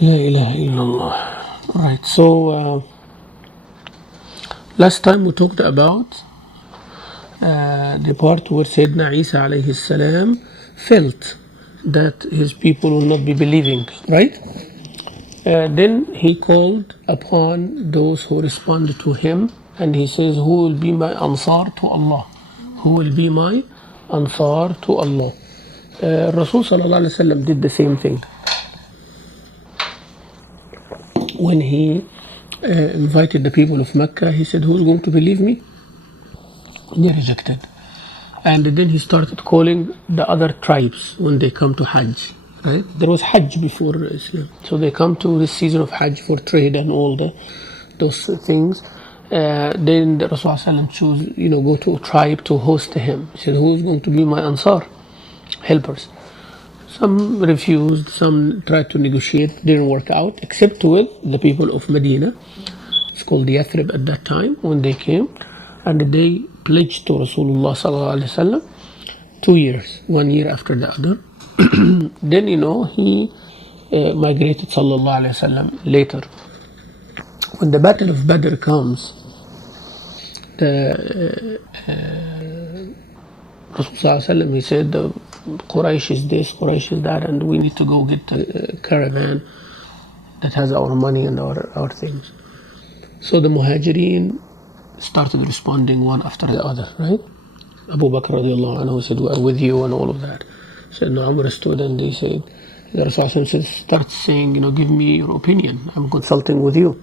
La ilaha illallah. Right, so last time we talked about the part where Sayyidina Isa alayhi salam felt that his people will not be believing, right? Then he called upon those who responded to him, and he says, who will be my ansar to Allah? Who will be my ansar to Allah? Rasul sallallahu alayhi wa sallam did the same thing. When he invited the people of Mecca, he said, who's going to believe me? They rejected. And then he started calling the other tribes when they come to Hajj. Right? There was Hajj before Islam. So they come to this season of Hajj for trade and all those things. Then the Rasulullah chose, go to a tribe to host him. He said, who's going to be my Ansar? Helpers. Some refused, some tried to negotiate, didn't work out, except with the people of Medina. It's called the Yathrib at that time, when they came. And they pledged to Rasulullah sallallahu alaihi wasallam 2 years, 1 year after the other. Then he migrated sallallahu alaihi wasallam later. When the battle of Badr comes, the Rasul sallallahu alaihi wasallam, he said, Quraysh is this, Quraysh is that, and we need to go get a caravan that has our money and our things. So the Muhajirin started responding one after the other, right? Abu Bakr radiallahu anhu said, we are with you and all of that. Sayyidina Umar stood and they said, the Rasul said, start saying, give me your opinion. I'm consulting with you.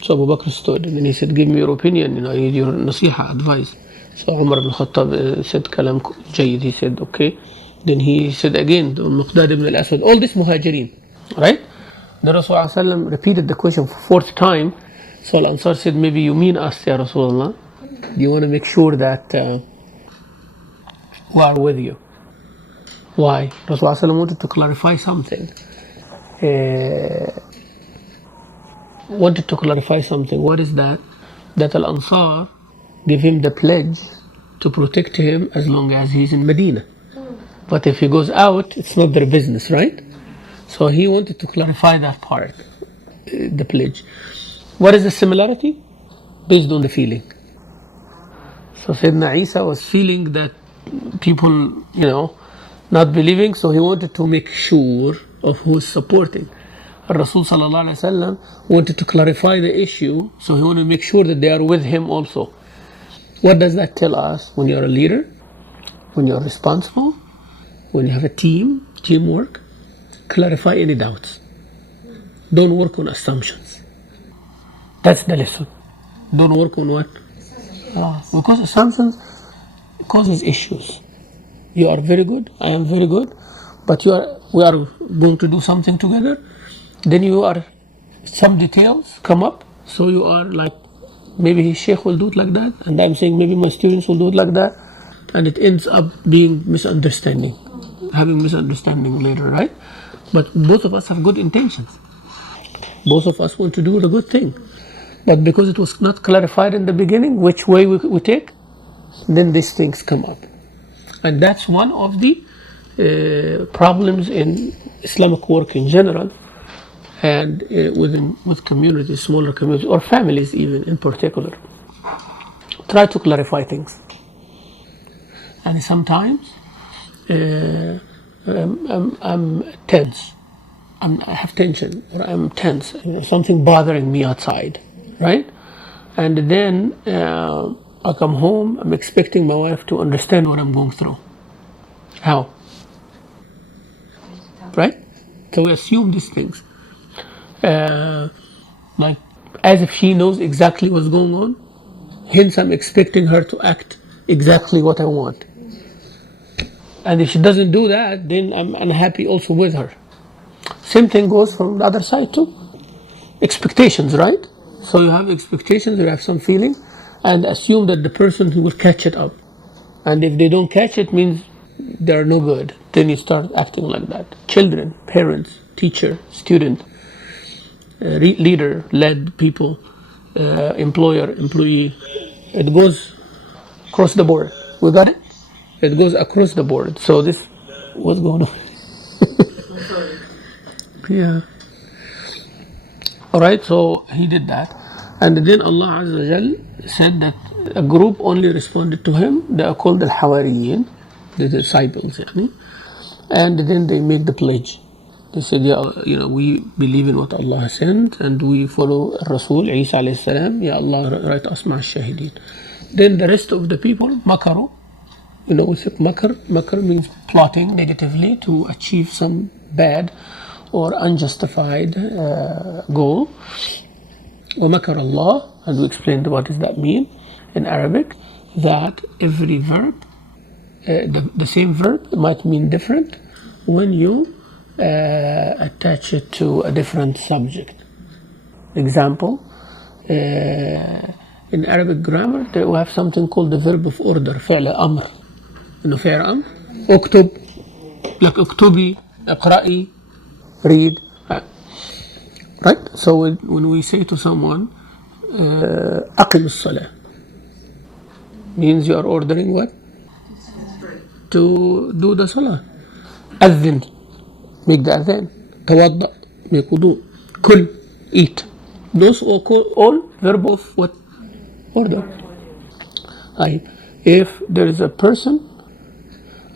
So Abu Bakr stood and then he said, give me your opinion, I need your nasiha, advice. So Umar ibn Khattab said, kalam jayyid. He said, okay. Then he said again, Muqdad ibn al-Aswad, all this Muhajirin, right? The Rasul repeated the question for fourth time. So Al-Ansar said, maybe you mean us, Ya Rasulullah. You want to make sure that we are with you. Why? Rasulullah wanted to clarify something. What is that? That Al-Ansar give him the pledge to protect him as long as he's in Medina. But if he goes out, it's not their business, right? So he wanted to clarify that part, the pledge. What is the similarity? Based on the feeling. So Sayyidina Isa was feeling that people, not believing, so he wanted to make sure of who's supporting. Rasul sallallahu alaihi wasallam wanted to clarify the issue, so he wanted to make sure that they are with him also. What does that tell us? When you're a leader, when you're responsible, when you have a teamwork, clarify any doubts. Don't work on assumptions. That's the lesson. Don't work on what? Because assumptions causes issues. You are very good, I am very good, but we are going to do something together. Then some details come up, so you are like, maybe his Sheikh will do it like that, and I'm saying maybe my students will do it like that, and it ends up being having misunderstanding later, right? But both of us have good intentions. Both of us want to do the good thing. But because it was not clarified in the beginning which way we take, then these things come up. And that's one of the problems in Islamic work in general, and with communities, smaller communities, or families even in particular. Try to clarify things. And sometimes I'm tense. I have tension, or I'm tense. Something bothering me outside, right? And then I come home, I'm expecting my wife to understand what I'm going through. How? Right? So we assume these things. Like as if she knows exactly what's going on. Hence I'm expecting her to act exactly what I want. And if she doesn't do that, then I'm unhappy also with her. Same thing goes from the other side too. Expectations, right? So you have expectations, you have some feeling, and assume that the person who will catch it up. And if they don't catch it, means they're no good. Then you start acting like that. Children, parents, teacher, student, leader, led people, employer, employee. It goes across the board. We got it? It goes across the board. So what's going on? Yeah. Alright, so he did that. And then Allah Azza wa Jal said that a group only responded to him. They are called al-Hawariyin, the disciples. And then they make the pledge. They said, we believe in what Allah has sent and we follow Rasul Isa alayhi salam. Ya Allah, write us ma'a shahideen. Then the rest of the people, makaru. We said makar. Makar means plotting negatively to achieve some bad or unjustified goal. وَمَكَرَ Allah, and we explained what does that mean in Arabic, that every verb, the same verb might mean different when you attach it to a different subject. Example, in Arabic grammar, they have something called the verb of order, فعل أمر. فعل أمر, اكتب, like اكتبي, اقرأي, read. Right? So when we say to someone, أقم الصلاة, means you are ordering what? To do the salah. أذن, make the adhan. توضأ, make wudu. كل, eat. Those all verb of what? Order. If there is a person,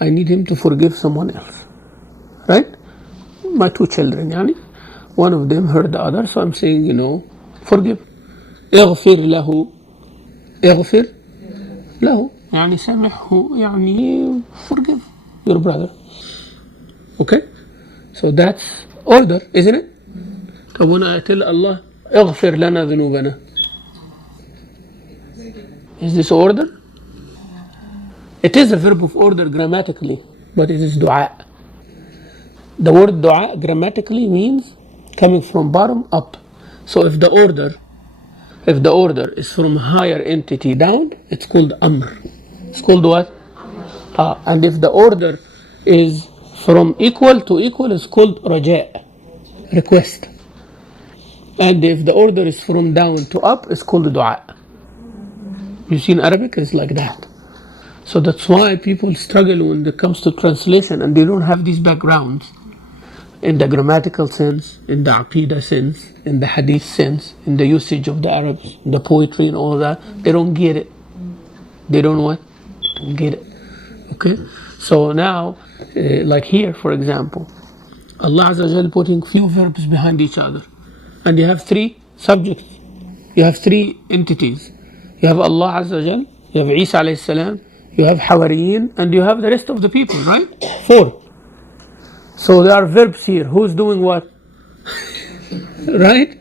I need him to forgive someone else. Right? My two children, one of them hurt the other, so I'm saying, forgive. اغفر له. اغفر له. سامحه, forgive your brother. Okay? So that's order, isn't it? طب when I tell Allah, اغفر لنا ذنوبنا, is this order? It is a verb of order grammatically, but it is dua. The word dua grammatically means coming from bottom up. So if the order is from higher entity down, it's called amr. It's called what? And if the order is from equal to equal, it's called raja, request. And if the order is from down to up, it's called dua. You see in Arabic, it's like that. So that's why people struggle when it comes to translation and they don't have these backgrounds. In the grammatical sense, in the aqidah sense, in the hadith sense, in the usage of the Arabs, in the poetry and all that, they don't get it. They don't what? They don't get it. Okay? So now, like here, for example, Allah Azza wa Jal putting few verbs behind each other. And you have three subjects. You have three entities. You have Allah Azza wa Jal, you have Isa alayhi salam, you have Hawariyin, and you have the rest of the people, right? 4. So there are verbs here. Who's doing what? Right?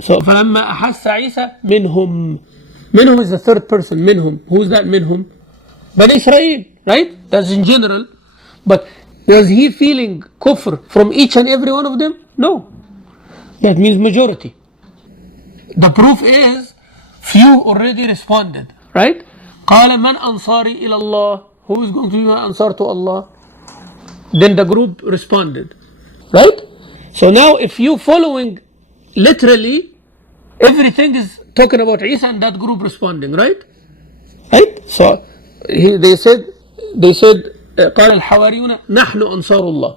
So فَلَمَّا أَحَسَّ عِيسَى مِنْهُمْ. Minhum is the third person. Minhum. Who's that minhum? Bani Israel, right? That's in general. But was he feeling kufr from each and every one of them? No. That means majority. The proof is few already responded, right? قَالَ مَنْ أَنصَارِي إِلَى اللَّهِ. Who is going to be my ansar to Allah? Then the group responded, right? So now if you following literally, everything is talking about Isa and that group responding, right? Right? So they said قال الحواريون نحن أنصار الله.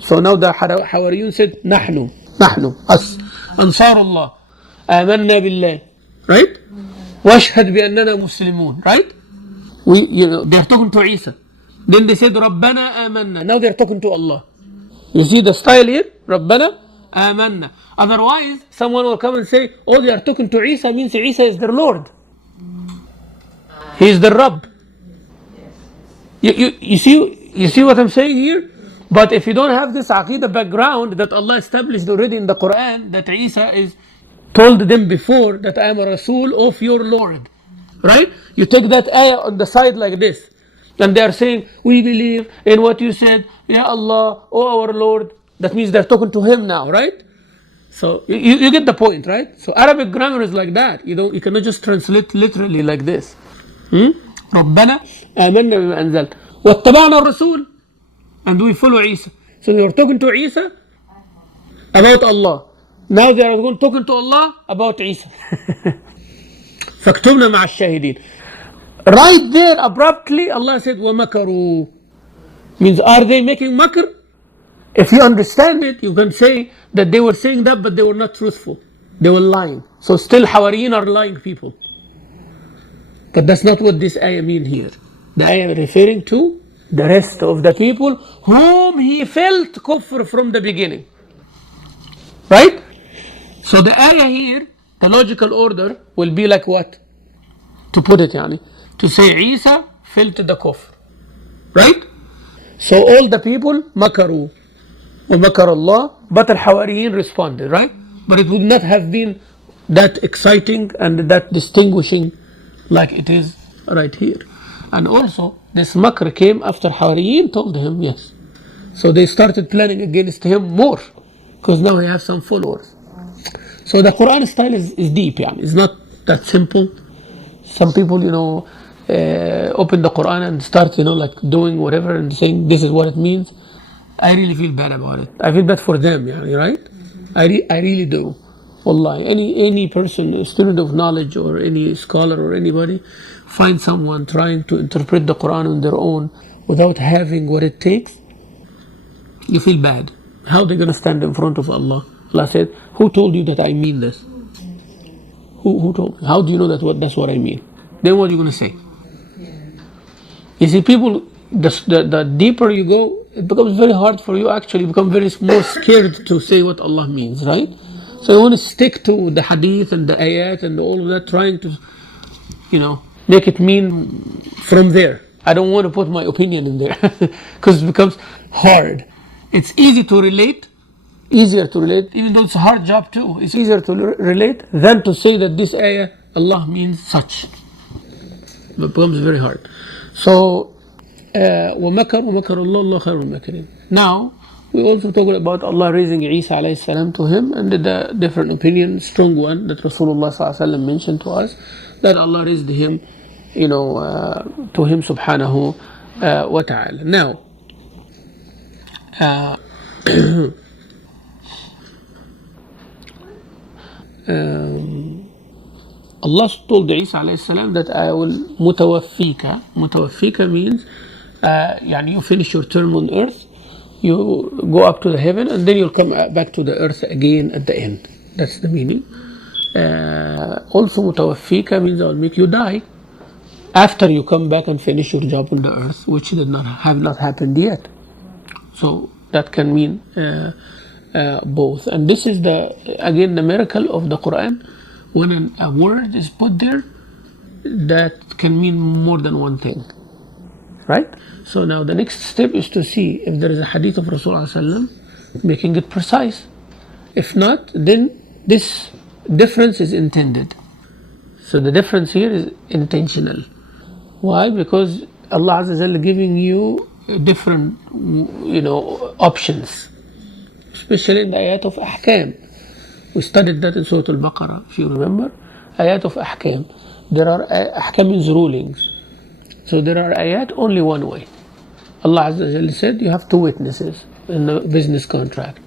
So now the Hawariyun said نحن us أنصار الله آمنا بالله, right? واشهد بأننا مسلمون, right? They're talking to Isa. Then they said ربنا آمنا. Now they're talking to Allah. You see the style here? ربنا آمنا. Otherwise, someone will come and say, oh, they are talking to Isa, means Isa is their Lord. He is the Rabb. You see what I'm saying here? But if you don't have this Aqidah background that Allah established already in the Quran, that Isa is told them before that I am a Rasul of your Lord, right? You take that ayah on the side like this, and they are saying, we believe in what you said, Ya Allah, oh our Lord. That means they're talking to him now, right? So you get the point, right? So Arabic grammar is like that. You cannot just translate literally like this. ربنا آمنا بما أنزلت واتبعنا الرسول, and we follow Isa. So they were talking to Isa about Allah. Now they are talking to Allah about Isa. فاكتبنا مع الشاهدين. Right there abruptly Allah said وَمَكَرُوا, means are they making makr? If you understand it, you can say that they were saying that, but they were not truthful. They were lying. So still Hawariyin are lying people. But that's not what this ayah means here. The ayah referring to the rest of the people whom he felt kufr from the beginning. Right? So the ayah here, the logical order will be like what? To put it, yani, to say Isa felt the kufr. Right? So all the people makaru. وَمَكَرَ اللَّهُ, but al-Hawariyin responded, right? But it would not have been that exciting and that distinguishing like it is right here. And also, this makr came after Hawariyin told him yes. So they started planning against him more, because now he has some followers. So the Quran style is deep, yani. It's not that simple. Some people, open the Quran and start, like doing whatever and saying this is what it means. I really feel bad about it. I feel bad for them, right? I really do. Wallahi, any person, a student of knowledge or any scholar or anybody, find someone trying to interpret the Quran on their own without having what it takes, you feel bad. How are they going to stand in front of Allah? Allah said, who told you that I mean this? Who told? How do you know that's what I mean? Then what are you going to say? You see, people, the deeper you go, it becomes very hard for you, actually become very more scared to say what Allah means, right? So you want to stick to the hadith and the ayat and all of that, trying to, make it mean from there. I don't want to put my opinion in there because it becomes hard. It's easier to relate, even though it's a hard job too. It's easier to relate than to say that this ayah, Allah means such. It becomes very hard. So, وَمَكَرُ اللَّهُ اللَّهُ خَيْرُ الْمَاكِرِينَ. Now, we also talked about Allah raising Isa alayhi salam to him, and the different opinion, strong one that Rasulullah sallallahu alayhi wa sallam mentioned to us, that Allah raised him, to him subhanahu wa ta'ala. Now, Allah told Isa alayhi salam that I will mutawaffika. Mutawaffika means you finish your term on earth, you go up to the heaven, and then you'll come back to the earth again at the end. That's the meaning. Also mutawaffika means I will make you die after you come back and finish your job on the earth, which have not happened yet. So that can mean both. And this is again the miracle of the Quran. When a word is put there, that can mean more than one thing, right? So now the next step is to see if there is a hadith of Rasulullah making it precise. If not, then this difference is intended. So the difference here is intentional. Why? Because Allah Azza wa Jalla giving you different, options, especially in the ayat of ahkam. We studied that in Surah Al-Baqarah, if you remember. Ayat of ahkam. There are ahkam means rulings. So there are ayat only one way. Allah Azza wa Jalla said you have two witnesses in a business contract.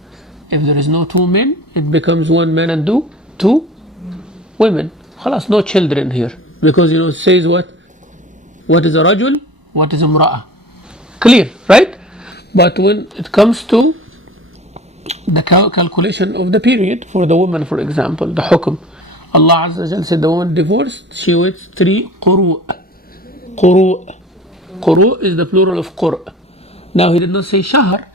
If there is no two men, it becomes one man and two women. Khalas, no children here. Because it says what? What is a rajul? What is a mura'a? Clear, right? But when it comes to the calculation of the period for the woman, for example, the hukm, Allah Azza wa Jalla said the woman divorced, she waits 3 quru'. Quru' is the plural of qur'. Now he did not say shahr,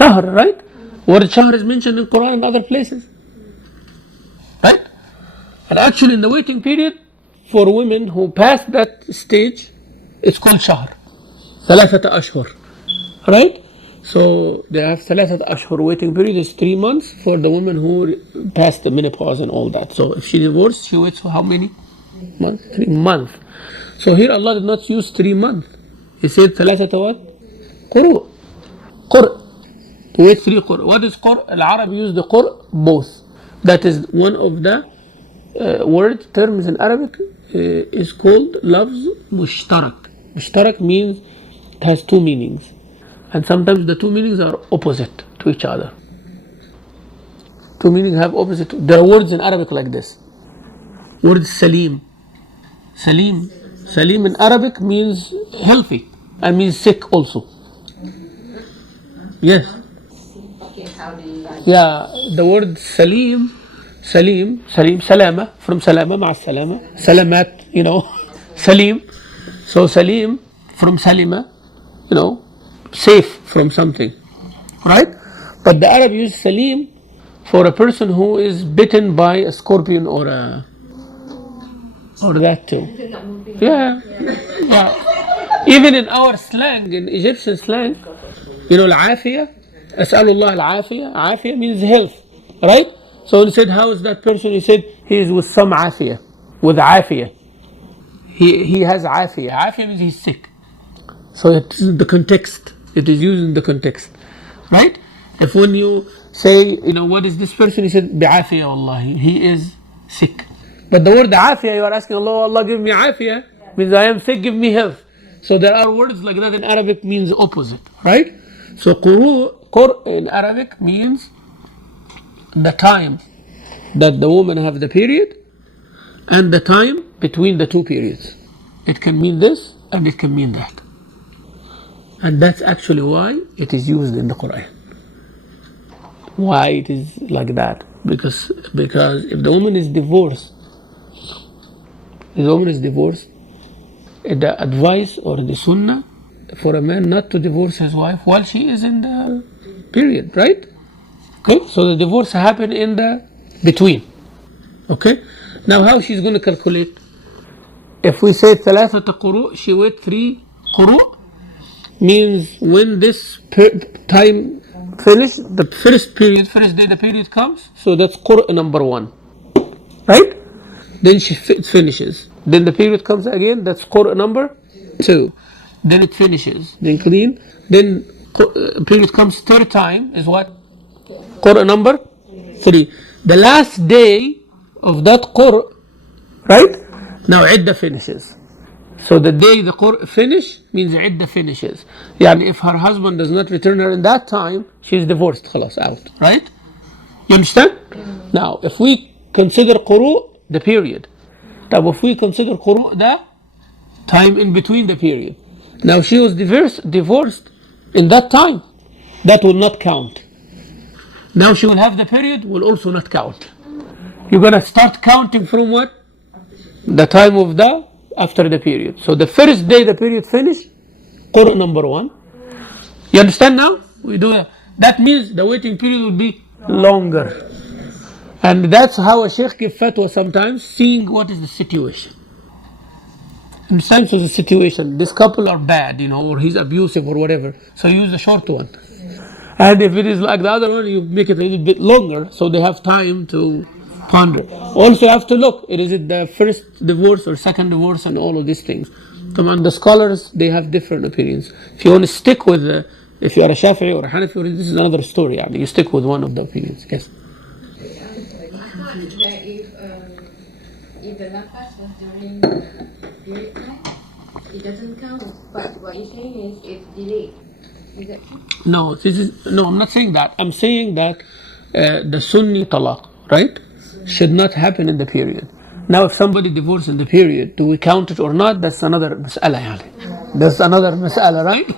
right? Word shahr is mentioned in Quran and other places, right? And actually in the waiting period for women who pass that stage, it's called shahr, 3 ashhur, right? So they have 3 ashhur waiting period is 3 months for the women who passed the menopause and all that. So if she divorced, she waits for how many months? 3 months. So here Allah did not use 3 months. He said 3 what? Qur'. To wait 3 qur'. What is qur'? Al-Arab use the qur' both. That is one of the terms in Arabic is called lafz mushtarak. Mushtarak means it has 2 meanings. And sometimes the 2 meanings are opposite to each other. 2 meanings have opposite. There are words in Arabic like this. Word salim. Salim in Arabic means healthy and means sick also. Yes. Okay, how do you like Yeah, the word Salim, Salama, from Salama, مع السلامة, Salamat, Salim. So Salim, from Salima, safe from something, right? But the Arab use Salim for a person who is bitten by a scorpion or that too. Yeah, yeah. Even in our slang, in Egyptian slang, العافية, أسأل الله العافية. عافية means health, right? So he said, how is that person? He said, he is with some عافية, with عافية. He has عافية. عافية means he's sick. So it is the context. It is used in the context, right? If when you say, what is this person? He said, بعافية والله. He is sick. But the word عافية, you are asking Allah, Allah give me عافية, means I am sick, give me health. So there are words like that in Arabic means opposite, right? So qur in Arabic means the time that the woman have the period and the time between the two periods. It can mean this and it can mean that. And that's actually why it is used in the Quran. Why it is like that? Because if the woman is divorced, the advice or the sunnah for a man not to divorce his wife while she is in the period, right? Okay, so the divorce happened in the between. Okay, now how she's going to calculate? If we say ثلاثة قروء, she wait 3 قروء, means when this time finish, the first day the period comes, so that's قروء number 1, right? Then she finishes. Then the period comes again, that's قروء number 2. Then it finishes. Then clean. Then period comes third time is what? قروء number 3. The last day of that قروء, right? Now عدة finishes. So the day the قروء finish means عدة finishes. يعني if her husband does not return her in that time, she is divorced, خلاص, out, right? You understand? Now if we consider قروء the period, طب if we consider قروء the time in between the period, now she was divorced in that time, that will not count. Now she will have the period, will also not count. You're going to start counting from what? The time of the after the period. So the first day the period finished, قروء number 1. You understand now? We do that means the waiting period will be longer. And that's how a sheikh gives fatwa sometimes, seeing what is the situation. In sense of the situation, this couple are bad, or he's abusive or whatever. So you use the short one. And if it is like the other one, you make it a little bit longer so they have time to ponder. Also, you have to look, is it the first divorce or second divorce and all of these things. Come on, the scholars, they have different opinions. If you want to stick with, if you are a Shafi'i or a Hanafi, this is another story. You stick with one of the opinions. Yes? If the nafas was during period time, it doesn't count. But what you're saying is if delayed. Is that true? No, I'm not saying that. I'm saying that the Sunni talaq, right, should not happen in the period. Now, if somebody divorced in the period, do we count it or not? That's another mas'ala. That's another mas'ala, right?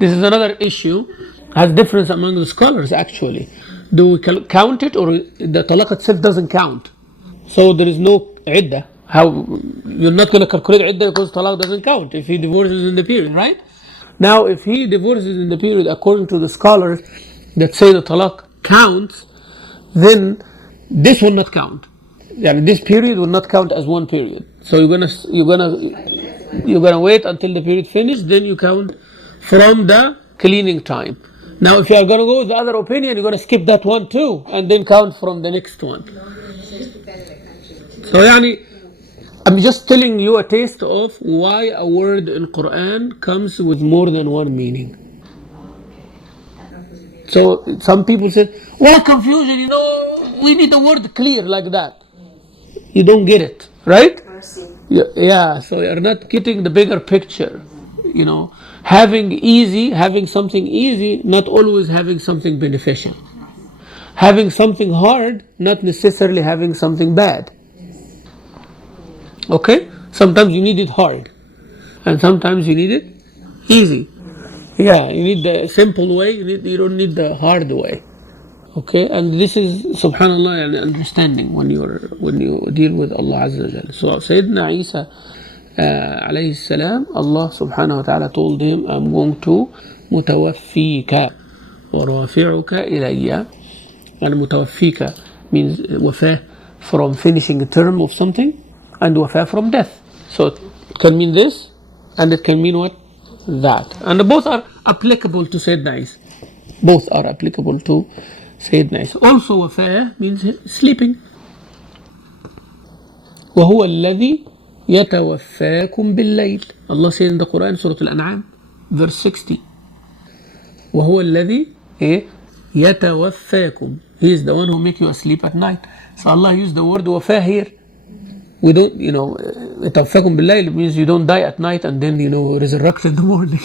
This is another issue. Has difference among the scholars actually. Do we count it or the talaq itself doesn't count? So there is no iddah. How you're not going to calculate iddah because talaq doesn't count if he divorces in the period, right? Now, if he divorces in the period according to the scholars that say the talaq counts, then this will not count. This period will not count as one period. So you're gonna wait until the period finishes, then you count from the cleaning time. Now, if you are gonna go with the other opinion, you're gonna skip that one too, and then count from the next one. So I'm just telling you a taste of why a word in Quran comes with more than one meaning. So some people said, what confusion, we need a word clear like that. You don't get it, right? Yeah, so you're not getting the bigger picture. Having something easy, not always having something beneficial. Having something hard, not necessarily having something bad. Okay? Sometimes you need it hard, and sometimes you need it easy. Yeah, you need the simple way. You don't need the hard way. Okay, and this is subhanallah and understanding when you deal with Allah Azza wa Jalla. So Sayyidina Isa alayhi salam, Allah subhanahu wa ta'ala told him, I'm going to mutawaffika wa rafi'uka ilayya. And mutawaffika means wafah from finishing a term of something, and wafah from death. So it can mean this, and it can mean what? That. And both are applicable to Sayyidina Isa. Both are applicable to Sayyidina Isa. Also wafah means sleeping. وهو الذي يتوفاكم بالليل. Allah says in the Quran, Surah Al-An'am, verse 60. وهو الذي يتوفاكم. He is the one who makes you asleep at night. So Allah used the word wafah here. We don't, يتوفاكم بالليل means you don't die at night and then, resurrect in the morning.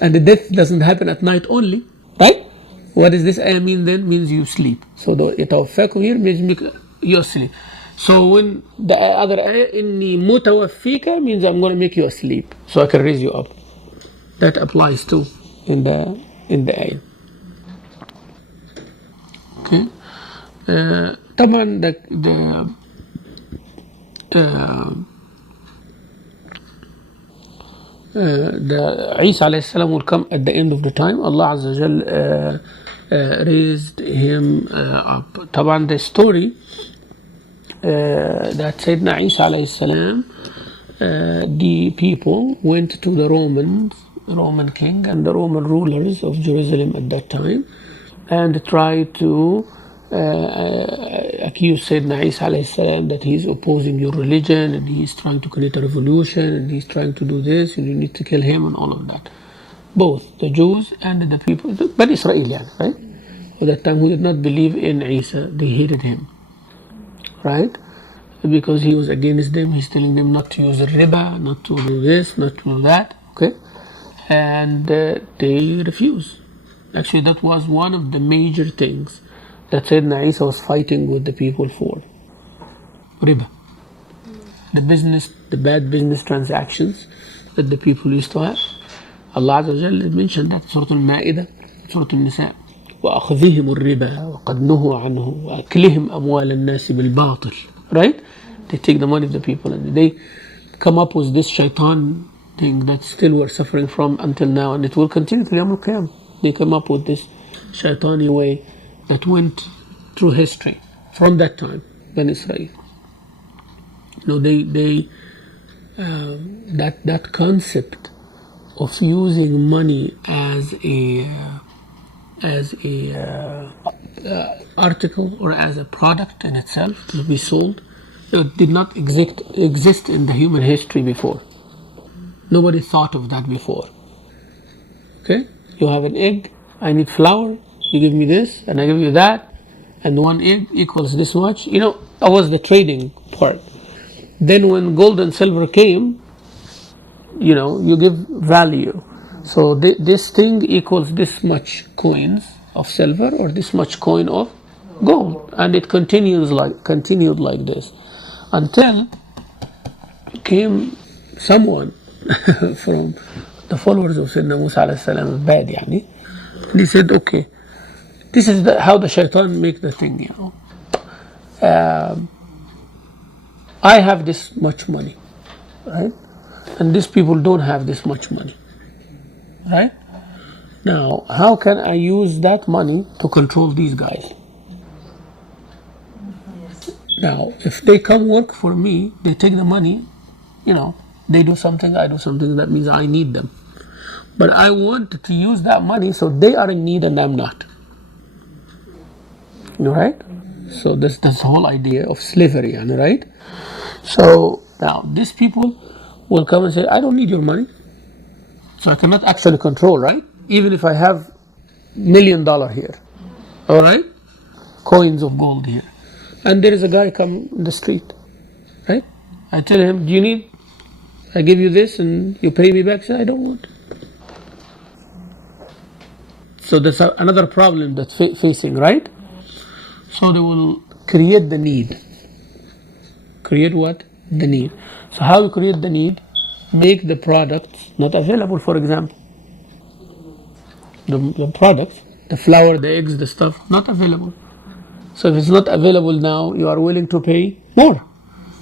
And the death doesn't happen at night only, right? What does this ayah mean then? Means you sleep. So the يتوفاكم here means you asleep. So when the other ayah, إني متوفيك, means I'm going to make you asleep so I can raise you up. That applies too in the ayah. Okay. طبعا the Isa alayhi salam will come at the end of the time. Allah Azza wa Jal raised him up. طبعا the story that Sayyidina Isa alayhi salam, the people went to the Roman king and the Roman rulers of Jerusalem at that time and tried to accuse Sayyidina Isa alayhi salam that he's opposing your religion and he's trying to create a revolution and he's trying to do this and you need to kill him and all of that. Both the Jews and the people, but Israel, right? At that time who did not believe in Isa, they hated him, right? Because he was against them. He's telling them not to use riba, not to do this, not to do that, okay? And they refused. Actually, that was one of the major things that Sayyidina Isa was fighting with the people for. Riba. The bad business transactions that the people used to have. Allah Azza wa Jalla mentioned that in Surah Al-Ma'idah, Surah Al-Nisa. وأخذهم الربا وقد نهوا عنه وأكلهم أموال الناس بالباطل. Right? They take the money of the people and they come up with this shaitan thing that still we're suffering from until now, and it will continue to Yawm al-Qiyamah. They come up with this shaitani way that went through history from that time in Israel. That concept of using money as a article or as a product in itself to be sold, it did not exist in the human history before. Nobody thought of that before. Okay, you have an egg, I need flour, you give me this and I give you that, and one egg equals this much. That was the trading part. Then when gold and silver came, you give value. So this thing equals this much coins of silver or this much coin of gold, and it continued like this until came someone from the followers of Sayyidina Musa alayhi salam, bad and he said, okay, this is how the shaitan make the thing. I have this much money, right? And these people don't have this much money. Right? Now, how can I use that money to control these guys? Now, if they come work for me, they take the money, they do something, I do something, that means I need them. But I want to use that money so they are in need and I'm not. Right? So this whole idea of slavery, right? So now these people will come and say, I don't need your money. So I cannot actually control, right? Even if I have $1 million here, all right? Coins of gold here. And there is a guy come in the street, right? I tell him, do you need? I give you this and you pay me back. Say, I don't want. So that's another problem that's facing, right? So they will create the need. Create what? The need. So how you create the need? Make the products not available, for example. the products, the flour, the eggs, the stuff, not available. So if it's not available now, you are willing to pay more.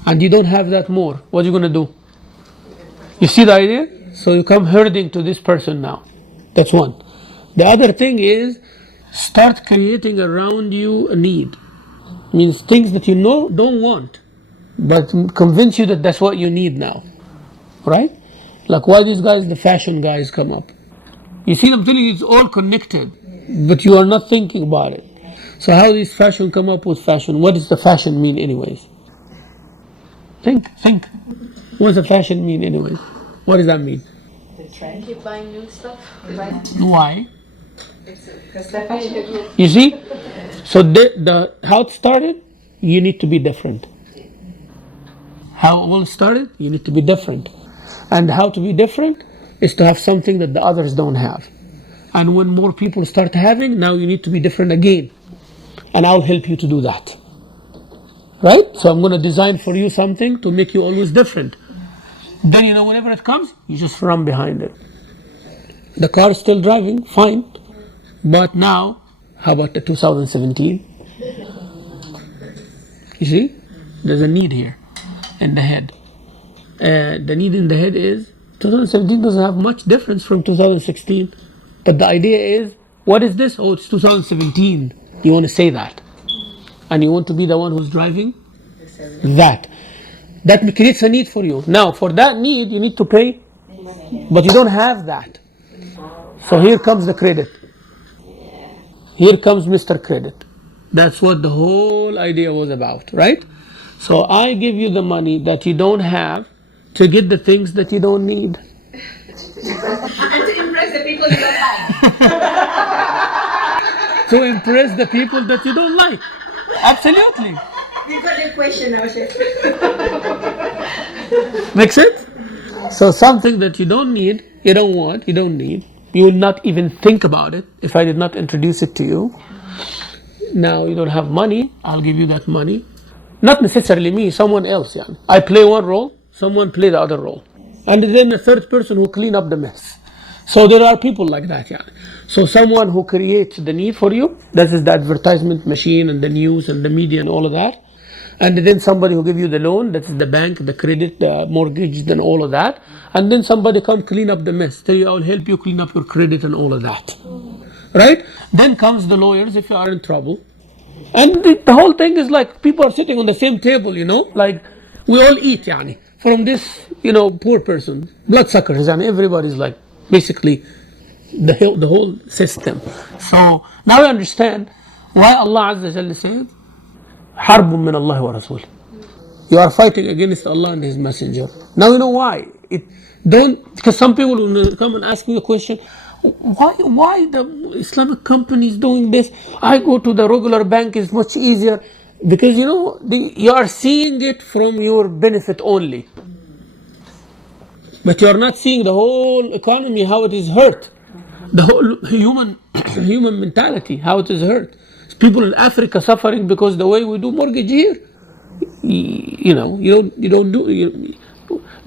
And you don't have that more. What are you going to do? You see the idea? So you come herding to this person now. That's one. The other thing is, start creating around you a need. Means things that you know don't want, but convince you that that's what you need now. Right? Like why these guys, the fashion guys come up. You see, I'm telling you, it's all connected, but you are not thinking about it. So how does fashion come up with fashion? What does the fashion mean anyways? Think. What does the fashion mean anyways? What does that mean? The trend. Keep buying new stuff. Why? Because the fashion. You see? So the how it started, you need to be different. How it all started, you need to be different. And how to be different is to have something that the others don't have. And when more people start having, now you need to be different again. And I'll help you to do that. Right? So I'm going to design for you something to make you always different. Then, whenever it comes, you just run behind it. The car is still driving, fine. But now, how about the 2017? You see? There's a need here in the head. The need in the head is 2017 doesn't have much difference from 2016. But the idea is, what is this? Oh, it's 2017. You want to say that. And you want to be the one who's driving that. That creates a need for you. Now, for that need, you need to pay, but you don't have that. So here comes the credit. Here comes Mr. Credit. That's what the whole idea was about, right? So I give you the money that you don't have to get the things that you don't need. And to impress the people you don't like. To impress the people that you don't like. Absolutely. You got the question now, Sheikh. Make sense? So something that you don't need, you don't want, you don't need, you will not even think about it if I did not introduce it to you. Now you don't have money, I'll give you that money. Not necessarily me, someone else. Yani. I play one role, someone play the other role. And then a third person who clean up the mess. So there are people like that. Yani. So someone who creates the need for you, that is the advertisement machine and the news and the media and all of that. And then somebody who give you the loan, that is the bank, the credit, the mortgage, and all of that. And then somebody come clean up the mess. Tell you, I will help you clean up your credit and all of that. Right? Then comes the lawyers if you are in trouble. And the whole thing is like people are sitting on the same table, like we all eat, yani, from this, poor person, bloodsuckers, and everybody's like basically the whole system. So now I understand why Allah Azza wa Jalla said, حرب من الله ورسوله. You are fighting against Allah and His Messenger. Now you know why. Because some people will come and ask me a question. Why the Islamic company is doing this? I go to the regular bank, it's much easier. Because you are seeing it from your benefit only. But you are not seeing the whole economy, how it is hurt. The whole human mentality, how it is hurt. People in Africa suffering because the way we do mortgage here. You don't do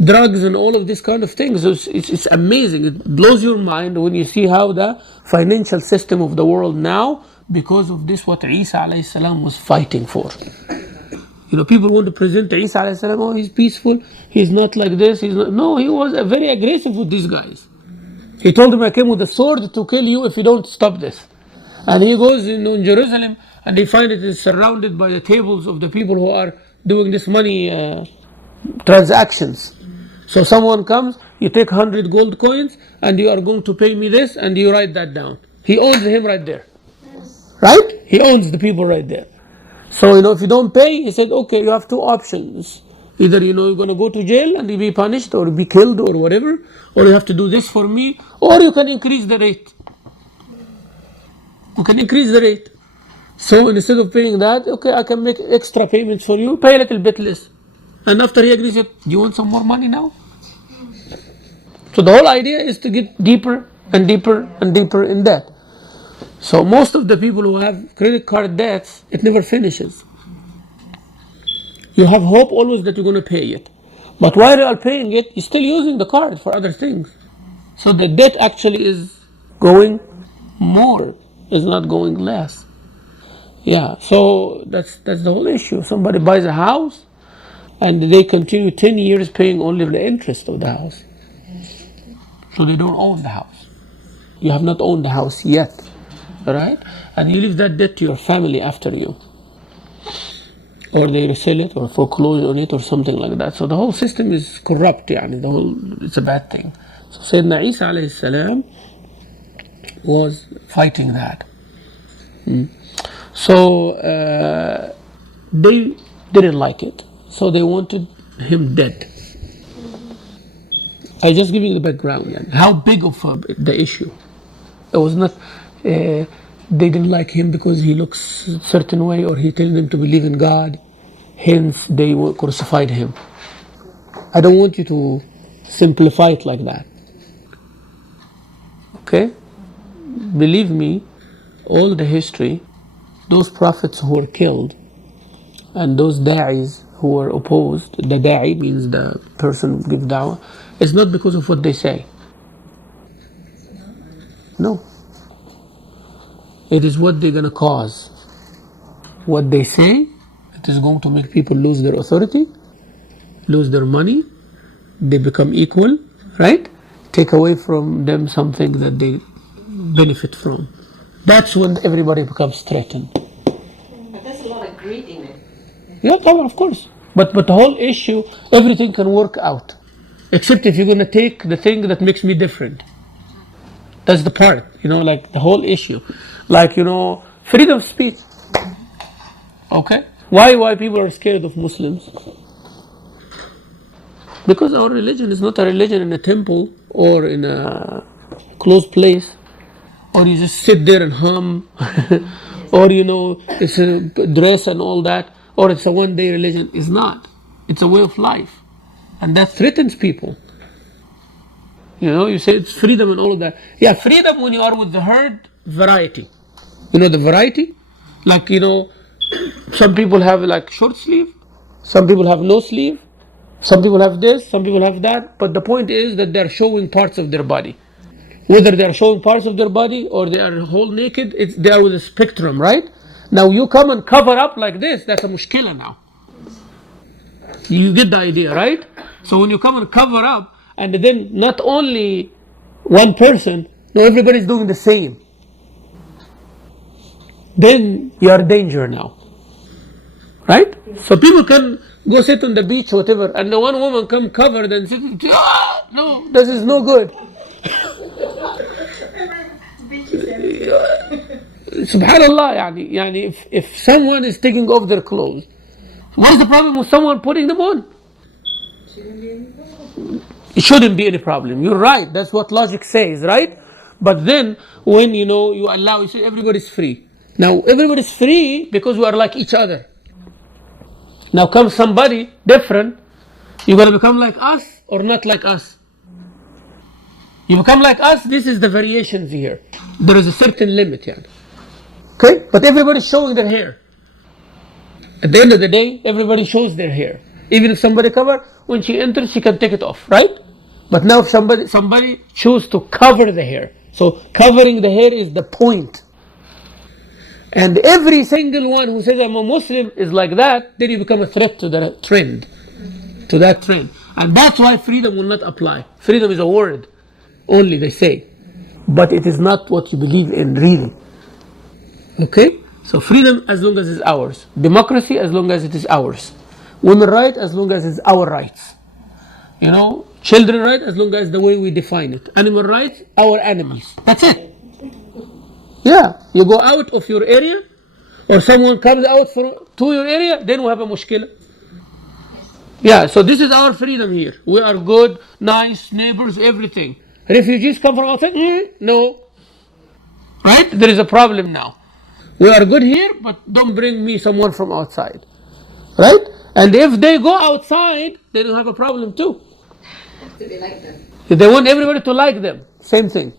drugs and all of this kind of things. It's amazing. It blows your mind when you see how the financial system of the world now, because of this, what Isa alayhi salam was fighting for. People want to present Isa alayhi salam, oh, he's peaceful, he's not like this, No, he was very aggressive with these guys. He told them, I came with a sword to kill you if you don't stop this. And he goes in Jerusalem and he finds it is surrounded by the tables of the people who are doing this money transactions. So someone comes, you take 100 gold coins and you are going to pay me this, and you write that down. He owns him right there. Right? He owns the people right there. So, if you don't pay, he said, okay, you have two options. Either, you're going to go to jail and you be punished or be killed or whatever, or you have to do this for me, or you can increase the rate. You can increase the rate. So instead of paying that, okay, I can make extra payments for you, pay a little bit less. And after he agrees, do you want some more money now? So the whole idea is to get deeper and deeper and deeper in debt. So most of the people who have credit card debts, it never finishes. You have hope always that you're going to pay it. But while you are paying it, you're still using the card for other things. So the debt actually is going more. It's not going less. Yeah, so that's the whole issue. Somebody buys a house and they continue 10 years paying only the interest of the house. So they don't own the house. You have not owned the house yet, right? And you leave that debt to your family after you. Or they resell it or foreclose on it or something like that. So the whole system is corrupt, it's a bad thing. So Sayyidina Isa alayhi salam was fighting that. So they didn't like it. So they wanted him dead. I just giving the background. How big of the issue? It was not they didn't like him because he looks a certain way or he telling them to believe in God, hence they crucified him. I don't want you to simplify it like that. Okay? Believe me, all the history, those prophets who were killed and those da'is who were opposed, the da'i means the person who gives da'wah, it's not because of what they say. No. It is what they're going to cause. What they say, it is going to make people lose their authority, lose their money, they become equal, right? Take away from them something that they benefit from. That's when everybody becomes threatened. But there's a lot of greed in it. Yeah, of course. But the whole issue, everything can work out. Except if you're going to take the thing that makes me different. That's the part, like the whole issue. Like, freedom of speech. Okay? Why people are scared of Muslims? Because our religion is not a religion in a temple or in a closed place, or you just sit there and hum, or it's a dress and all that, or it's a one-day religion. It's not. It's a way of life, and that threatens people. You say it's freedom and all of that. Yeah, freedom when you are with the herd, variety. The variety? Like, some people have like short sleeve, some people have no sleeve, some people have this, some people have that. But the point is that they're showing parts of their body. Whether they're showing parts of their body or they are whole naked, they are with a spectrum, right? Now you come and cover up like this, that's a mushkila now. You get the idea, right? So when you come and cover up, and then not only one person, no, everybody's doing the same, then you are in danger now, right? So people can go sit on the beach, whatever, and the one woman come covered and sit, no, this is no good. Subhanallah, if someone is taking off their clothes, what is the problem with someone putting them on? It shouldn't be any problem. You're right. That's what logic says, right? But then when you allow, you say everybody's free. Now everybody's free because we are like each other. Now comes somebody different, you're going to become like us or not like us. You become like us, this is the variations here. There is a certain limit here. Okay? But everybody's showing their hair. At the end of the day, everybody shows their hair. Even if somebody cover, when she enters, she can take it off, right? But now if somebody choose to cover the hair. So covering the hair is the point. And every single one who says I'm a Muslim is like that, then you become a threat to the trend. To that trend. And that's why freedom will not apply. Freedom is a word only, they say. But it is not what you believe in really. Okay? So freedom as long as it's ours. Democracy as long as it is ours. Women right as long as it's our rights. Children right as long as the way we define it. Animal rights, our animals. That's it. Yeah, you go out of your area or someone comes out to your area, then we have a mushkila. Yeah, so this is our freedom here. We are good, nice, neighbors, everything. Refugees come from outside? No. Right? There is a problem now. We are good here, but don't bring me someone from outside. Right? And if they go outside, they don't have a problem too. To be like them. They want everybody to like them. Same thing.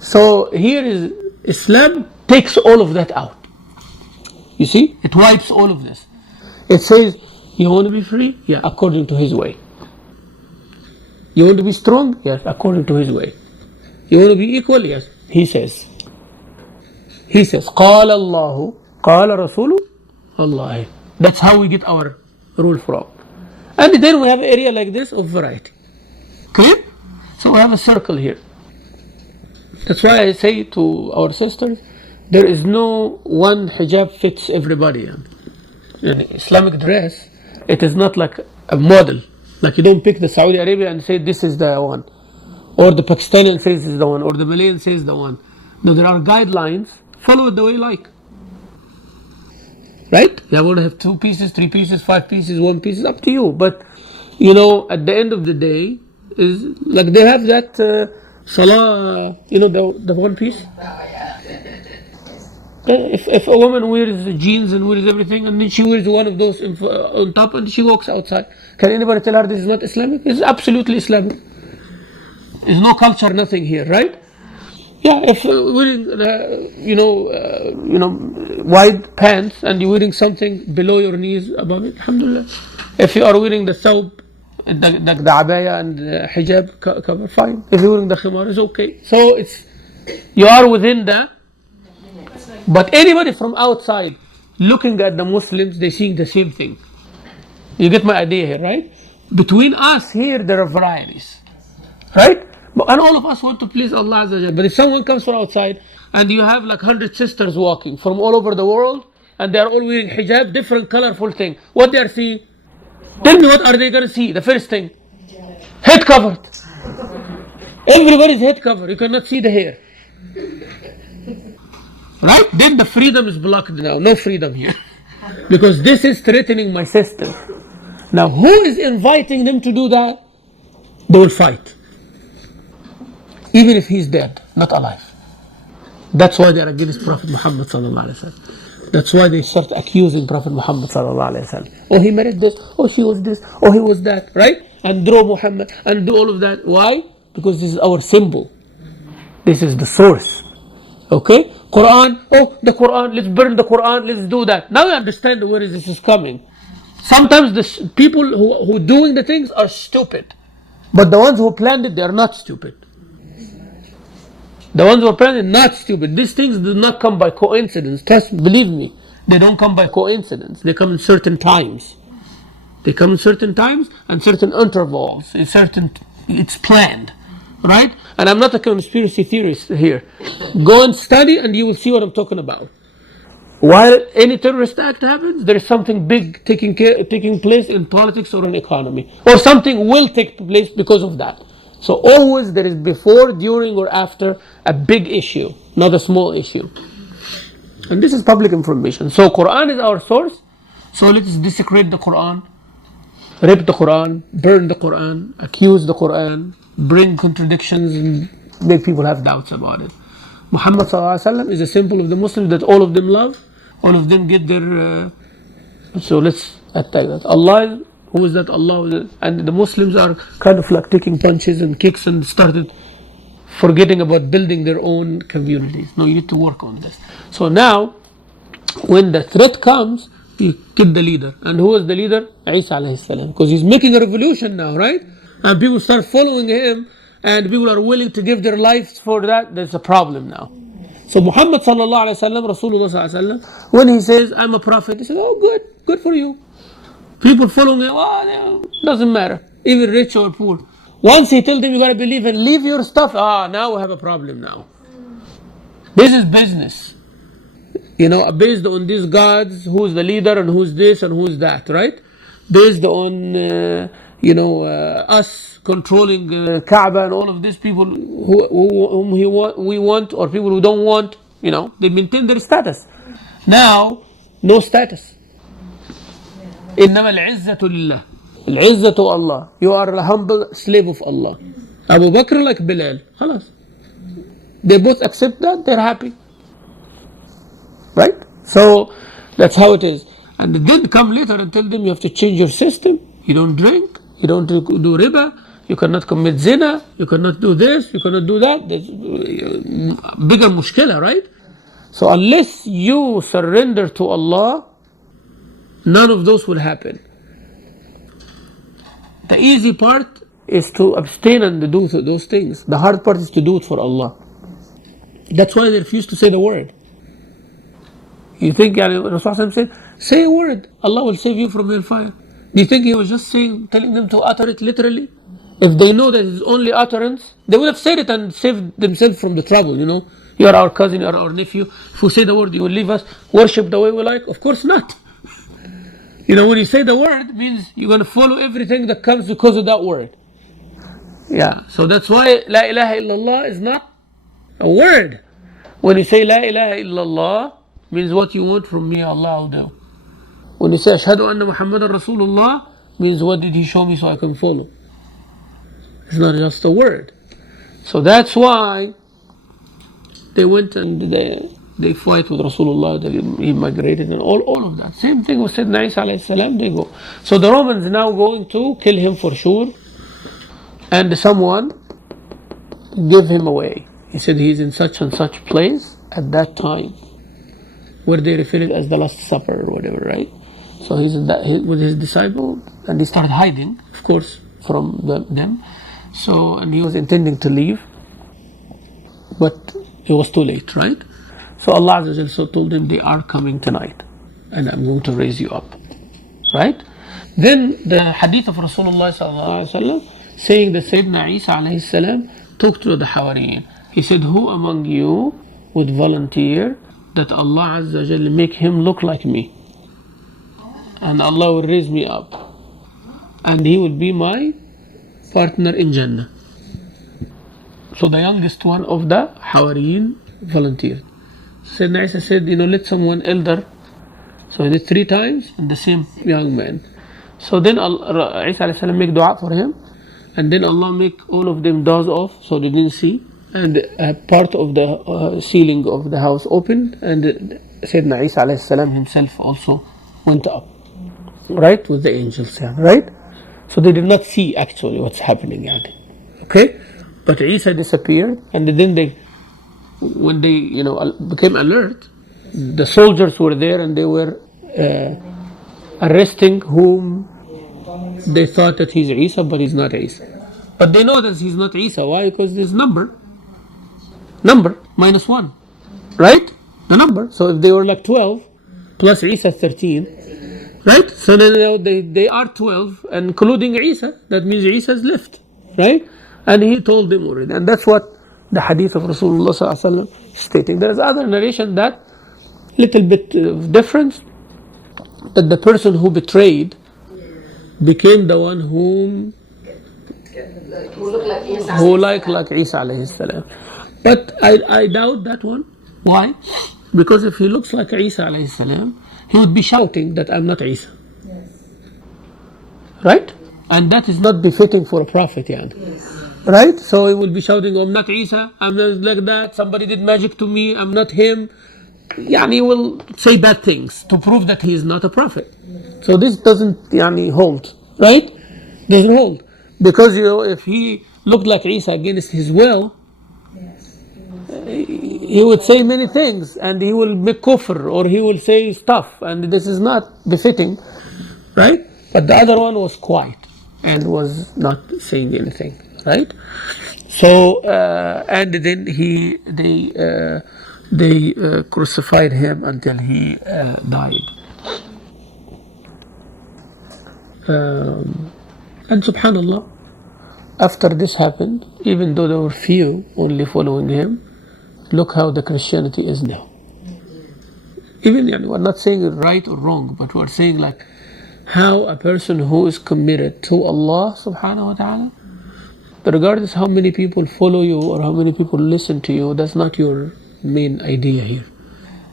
So here is Islam takes all of that out. You see? It wipes all of this. It says, you want to be free? Yeah, according to his way. You want to be strong? Yes, according to his way. You want to be equal? Yes, he says. He says, قال الله قال رسول الله. That's how we get our rule from. And then we have an area like this of variety. Clear? So we have a circle here. That's why I say to our sisters, there is no one hijab fits everybody. In Islamic dress, it is not like a model. Like you don't pick the Saudi Arabia and say this is the one, or the Pakistani says this is the one, or the Malayan says the one. No, there are guidelines. Follow it the way you like. Right? You want to have 2 pieces, 3 pieces, 5 pieces, 1 piece. It's up to you. But at the end of the day, is like they have that salah. The 1 piece. If a woman wears jeans and wears everything, and then she wears one of those on top, and she walks outside, can anybody tell her this is not Islamic? It's absolutely Islamic. There's no culture, nothing here, right? Yeah, if wearing wide pants and you're wearing something below your knees above it, alhamdulillah. If you are wearing the thawb, the abaya and the hijab cover, fine. If you're wearing the khimar, it's okay. So you are within the. But anybody from outside looking at the Muslims, they're seeing the same thing. You get my idea here, right? Between us here, there are varieties, right? And all of us want to please Allah Azza wa Jalla. But if someone comes from outside and you have like 100 sisters walking from all over the world and they are all wearing hijab, different colorful thing, what they are seeing? Tell me, what are they going to see? The first thing, head covered. Everybody's head covered. You cannot see the hair. Right? Then the freedom is blocked now. No freedom here. Because this is threatening my system. Now, who is inviting them to do that? They will fight. Even if he's dead, not alive. That's why they are against Prophet Muhammad sallallahu alaihi wasallam. That's why they start accusing Prophet Muhammad sallallahu alaihi wasallam. Oh, he married this. Oh, she was this. Oh, he was that. Right? And draw Muhammad and do all of that. Why? Because this is our symbol. This is the source. Okay? Quran. Oh, the Quran. Let's burn the Quran. Let's do that. Now you understand where this is coming. Sometimes the people who doing the things are stupid. But the ones who planned it, they are not stupid. The ones who are planning, not stupid. These things do not come by coincidence. Believe me, they don't come by coincidence. They come in certain times. They come in certain times and certain intervals. It's planned, right? And I'm not a conspiracy theorist here. Go and study and you will see what I'm talking about. While any terrorist act happens, there is something big taking place in politics or in economy. Or something will take place because of that. So always there is before, during or after a big issue, not a small issue. And this is public information. So Quran is our source. So let's desecrate the Quran, rip the Quran, burn the Quran, accuse the Quran, bring contradictions and make people have doubts about it. Muhammad sallallahu alaihi wasallam is a symbol of the Muslims that all of them love. All of them get their... so let's attack that. Allah, who is that Allah? And the Muslims are kind of like taking punches and kicks and started forgetting about building their own communities. No, you need to work on this. So now, when the threat comes, you get the leader. And who is the leader? Isa alayhi salam. Because he's making a revolution now, right? And people start following him and people are willing to give their lives for that. There's a problem now. So Muhammad sallallahu alayhi wa sallam, Rasulullah sallallahu alayhi wa sallam, when he says, I'm a prophet, he says, oh good for you. People following him, oh, doesn't matter, even rich or poor. Once he tells them you gotta believe and leave your stuff, now we have a problem now. This is business. Based on these gods, who's the leader and who's this and who's that, right? Based on, us controlling Kaaba and all of these people whom we want or people who don't want, they maintain their status. Now, no status. إنما العزة لله. العزة to Allah. You are a humble slave of Allah. Abu Bakr like Bilal. خلاص. They both accept that, they're happy. Right? So, that's how it is. And then come later and tell them you have to change your system. You don't drink, you don't do riba, you cannot commit zina, you cannot do this, you cannot do that. There's bigger mushkila, right? So unless you surrender to Allah, none of those will happen. The easy part is to abstain and do those things. The hard part is to do it for Allah. That's why they refuse to say the word. You think Rasulullah said, say a word, Allah will save you from hellfire. Do you think he was just telling them to utter it literally? If they know that it's only utterance, they would have said it and saved themselves from the trouble, You are our cousin, you are our nephew. If we say the word, you will leave us, worship the way we like? Of course not. When you say the word, it means you're going to follow everything that comes because of that word. Yeah, so that's why La ilaha illallah is not a word. When you say La ilaha illallah, means what you want from me, Allah will do. When you say Ashhadu anna Muhammadan Rasulullah, means what did he show me so I can follow. It's not just a word. So that's why they went and they fight with Rasulullah, he migrated and all of that. Same thing with Sayyidina Isa alayhi salam, they go. So the Romans now going to kill him for sure, and someone give him away. He said he's in such and such place at that time, where they refer it as the Last Supper or whatever, right? So he's with his disciple, and he started hiding, of course, from them. So, and he was intending to leave, but it was too late, right? So Allah Azza wa Jalla told him, they are coming tonight, and I'm going to raise you up, right? Then the hadith of Rasulullah sallallahu alaihi wasallam saying that Sayyidina Isa alayhi salam talked to the Hawariyin. He said, who among you would volunteer that Allah Azza wa Jalla make him look like me, and Allah will raise me up, and he will be my partner in Jannah. So the youngest one of the Hawariyin volunteered. Sayyidina Isa said, let someone elder. So he did 3 times, and the same young man. So then Isa alayhi salam make dua for him, and then Allah make all of them doors off, so they didn't see, and part of the ceiling of the house opened, and Sayyidina Isa alayhi salam himself also went up, right, with the angels, right? So they did not see actually what's happening, okay? But Isa disappeared, and then when they became alert, the soldiers were there, and they were arresting whom they thought that he's Isa, but he's not Isa. But they know that he's not Isa. Why? Because there's number -1, right? The number. So if they were like 12 plus Isa 13, right? So then they are 12, including Isa. That means Isa is left, right? And he told them already, and that's what the hadith of Rasulullah sallallahu alaihi wasallam stating. There is other narration that little bit of difference, that the person who betrayed became the one who looked like Isa alayhi salam. But I doubt that one. Why? Because if he looks like Isa alayhi salam, he would be shouting that I'm not Isa. Yes. Right? And that is not befitting for a prophet, Yes. Right? So he will be shouting, I'm not Isa, I'm not like that, somebody did magic to me, I'm not him. He will say bad things to prove that he is not a prophet. So this doesn't hold, right? Doesn't hold. Because if he looked like Isa against his will, he would say many things, and he will make kufr, or he will say stuff, and this is not befitting, right? But the other one was quiet and was not saying anything, right? So and then they crucified him until he died. And subhanallah, after this happened, even though there were few only following him, look how the Christianity is now. Even we're not saying it right or wrong, but we're saying like how a person who is committed to Allah subhanahu wa ta'ala, regardless how many people follow you or how many people listen to you, that's not your main idea here.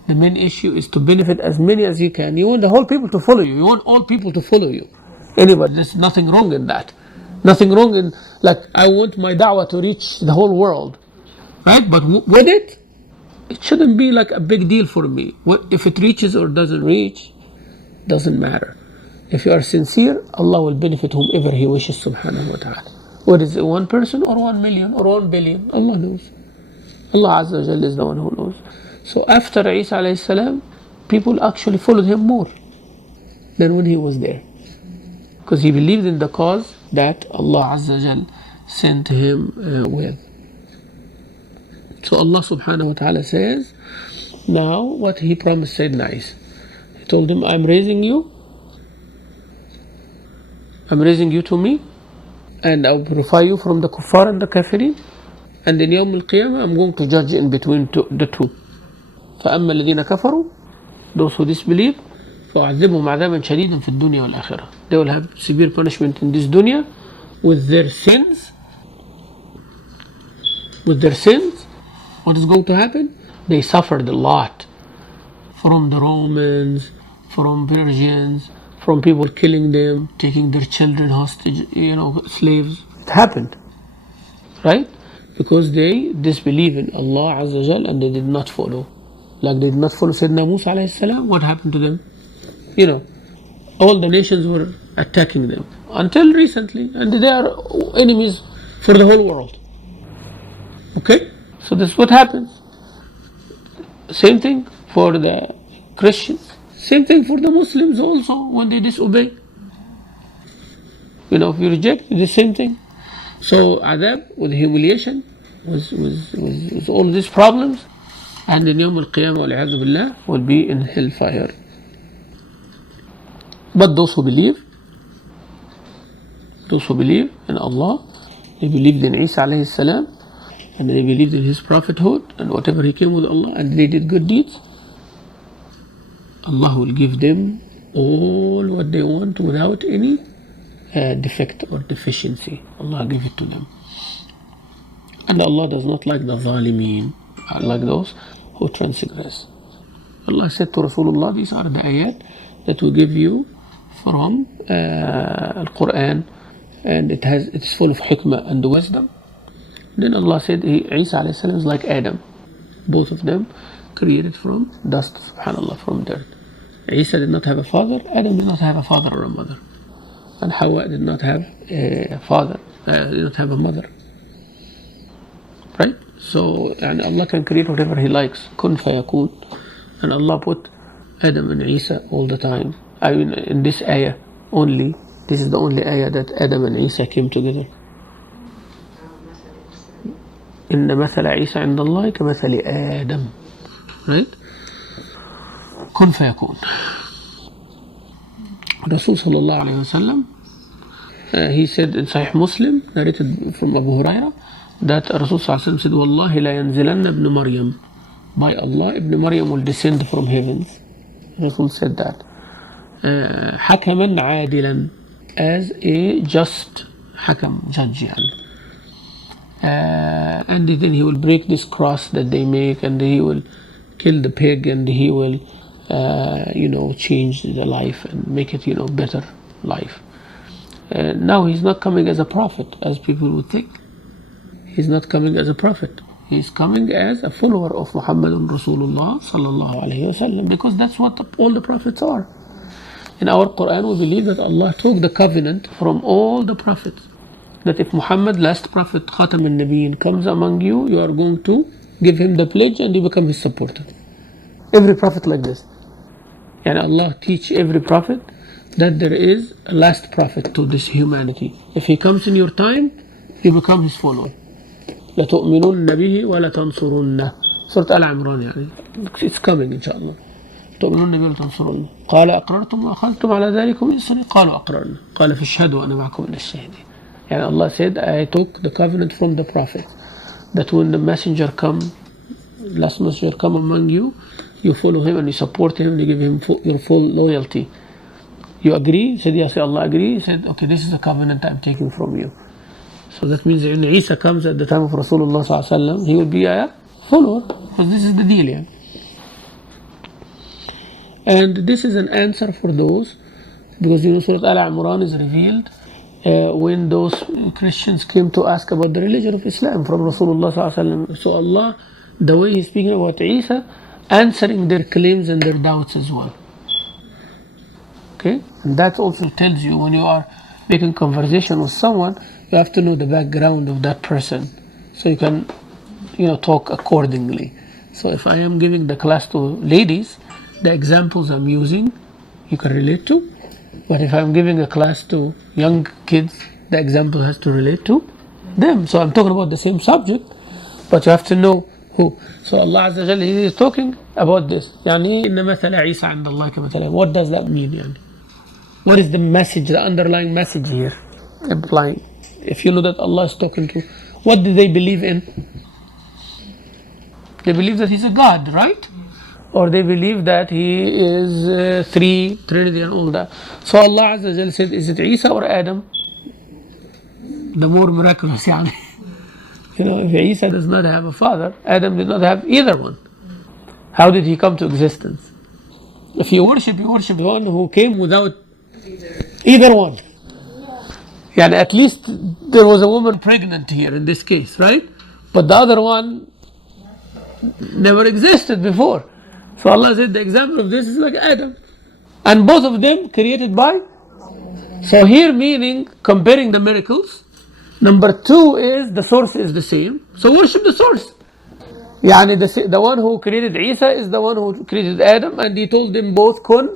The main issue is to benefit as many as you can. You want the whole people to follow you. You want all people to follow you. Anybody, there's nothing wrong in that. Nothing wrong in, like, I want my da'wah to reach the whole world. Right? But with it shouldn't be like a big deal for me. If it reaches or doesn't reach, doesn't matter. If you are sincere, Allah will benefit whomever He wishes, subhanahu wa ta'ala. What is it, 1 person or 1 million or 1 billion? Allah knows. Allah Azza wa Jalla is the one who knows. So after Isa alayhi salam, people actually followed him more than when he was there. Because he believed in the cause that Allah Azza wa Jalla sent him with. So Allah subhanahu wa ta'ala says, Now what he promised Sayyidina Isa. He told him, I'm raising you to me, and I'll purify you from the kuffar and the kafirin, and in Yawm al-Qiyamah I'm going to judge in between the two. فأما الذين كفروا, those who disbelieve, فأعذبهم عذابا شديدا في الدنيا والآخرة. They will have severe punishment in this dunya with their sins. What is going to happen? They suffered a lot from the Romans, from Persians, from people killing them, taking their children hostage, slaves. It happened, right? Because they disbelieve in Allah Azza wa Jal and they did not follow. Like they did not follow Sayyidina Musa alayhi salam. What happened to them? All the nations were attacking them until recently, and they are enemies for the whole world. Okay? So this is what happens. Same thing for the Christians. Same thing for the Muslims also when they disobey. If you reject, it's the same thing. So adab with humiliation was all these problems, and in Yawm al-Qiyamah wal-'iyadhu billah will be in hellfire. But those who believe in Allah, they believed in Isa alayhi salam, and they believed in his prophethood and whatever he came with Allah, and they did good deeds, Allah will give them all what they want without any defect or deficiency. Allah give it to them. And Allah does not like the zalimeen, like those who transgress. Allah said to Rasulullah, these are the ayat that we give you from Al-Quran, and it's full of hikmah and wisdom. Then Allah said Isa alayhi salam is like Adam. Both of them created from dust, subhanallah, from dirt. Isa did not have a father, Adam did not have a father or a mother, and Hawa did not have a father, did not have a mother. Right? So and Allah can create whatever He likes, kun fayakun. And Allah put Adam and Isa all the time. I mean, in this ayah only, this is the only ayah that Adam and Isa came together. إن مثل عيسى عند الله كمثل آدم. Right? كن فيكون. Rasul sallallahu alayhi wa sallam, he said in Sahih Muslim, narrated from Abu Huraira, that Rasul sallallahu alayhi wa sallam said, Wallahi la yanzilanna ibn Maryam. By Allah, Ibn Maryam will descend from heavens. Rasul said that. حكما عادلا, as a just حكم, judge. And then he will break this cross that they make, and he will kill the pig, and he will change the life and make it better life. Now he's not coming as a prophet as people would think. He's not coming as a prophet. He's coming as a follower of Muhammadun Rasulullah sallallahu alayhi wa sallam, because that's what all the prophets are. In our Quran we believe that Allah took the covenant from all the prophets, that if Muhammad, last prophet, Khatam al-Nabiyyin, comes among you, you are going to give him the pledge and you become his supporter. Every prophet like this. And Allah teach every prophet that there is a last prophet to this humanity. If he comes in your time, you become his follower. لَتُؤْمِنُنَّ بِهِ وَلَتَنْصُرُنَّ. Surah Al-Imran, it's coming inshallah. تؤمنون به وتنصرون قال أقررتم وأخذتم على ذلكم إصري قالوا أقررنا قال فاشهدوا أنا معكم من الشاهدين. And Allah said, I took the covenant from the prophets that when the last messenger come among you, you follow him and you support him and you give him your full loyalty. You agree? He said, yes, Allah agree. He said, okay, this is the covenant I'm taking from you. So that means when Isa comes at the time of Rasulullah sallallahu alaihi wasallam, he will be a follower, because this is the deal. Yeah? And this is an answer for those, because Surah Al-Imran is revealed when those Christians came to ask about the religion of Islam from Rasulullah sallallahu alaihi wasallam. So Allah, the way He's speaking about Isa, answering their claims and their doubts as well. Okay, and that also tells you when you are making conversation with someone, you have to know the background of that person, so you can, talk accordingly. So if I am giving the class to ladies, the examples I'm using, you can relate to. But if I'm giving a class to young kids, the example has to relate to them. So I'm talking about the same subject, but you have to know Who? So Allah Azza wa Jalla, He is talking about this. يعني إن مثل عيسى عند الله كمثل. What does that mean? يعني? What is the message, the underlying message here? Implying. If you know that Allah is talking to, what do they believe in? They believe that He's a God, right? Or they believe that He is three, Trinity and all that. So Allah Azza wa Jalla said, is it Isa or Adam? The more miraculous, يعني. You know, if Isa does not have a father, Adam did not have either one. How did he come to existence? If you worship one who came without either one. Yeah, at least there was a woman pregnant here in this case, right? But the other one never existed before. So Allah said the example of this is like Adam. And both of them created by. So here meaning comparing the miracles. Number two is the source is the same. So worship the source. Yani the one who created Isa is the one who created Adam, and he told them both kun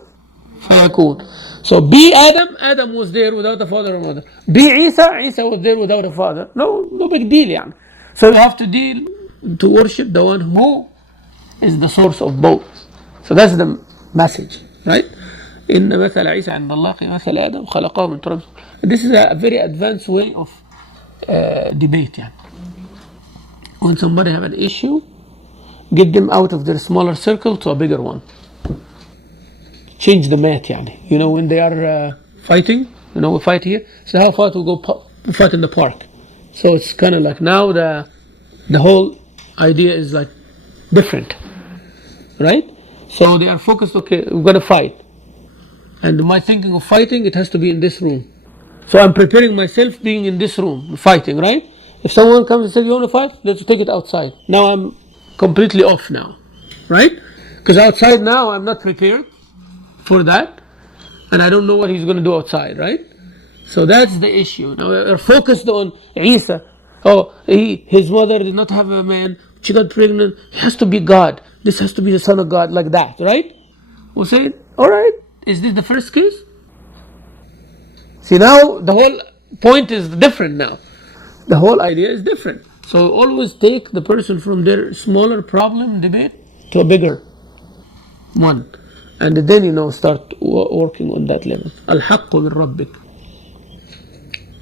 fayakun. So be Adam, Adam was there without a father or mother. Be Isa, Isa was there without a father. No big deal. Yani. So you have to worship the one who is the source of both. So that's the message, right? إن مثل عيسى عند الله كمثل آدم خلقه من تراب. This is a very advanced way of debate. يعني. When somebody have an issue, get them out of their smaller circle to a bigger one. Change the mat. يعني. You know, when they are fighting, you know, we fight here. So how far to go fight in the park? So it's kind of like now the whole idea is like different, right? So they are focused, okay, we're going to fight. And my thinking of fighting, it has to be in this room. So I'm preparing myself being in this room, fighting, right? If someone comes and says, you want to fight? Let's take it outside. Now I'm completely off now, right? Because outside now I'm not prepared for that. And I don't know what he's going to do outside, right? So that's the issue. Now we're focused on Isa. Oh, his mother did not have a man. She got pregnant. He has to be God. This has to be the son of God, like that, right? We'll say, all right, is this the first case? See, now the whole point is different now. The whole idea is different. So always take the person from their smaller problem debate to a bigger one. And then, you know, start working on that level. Al-haqqu min rabbik.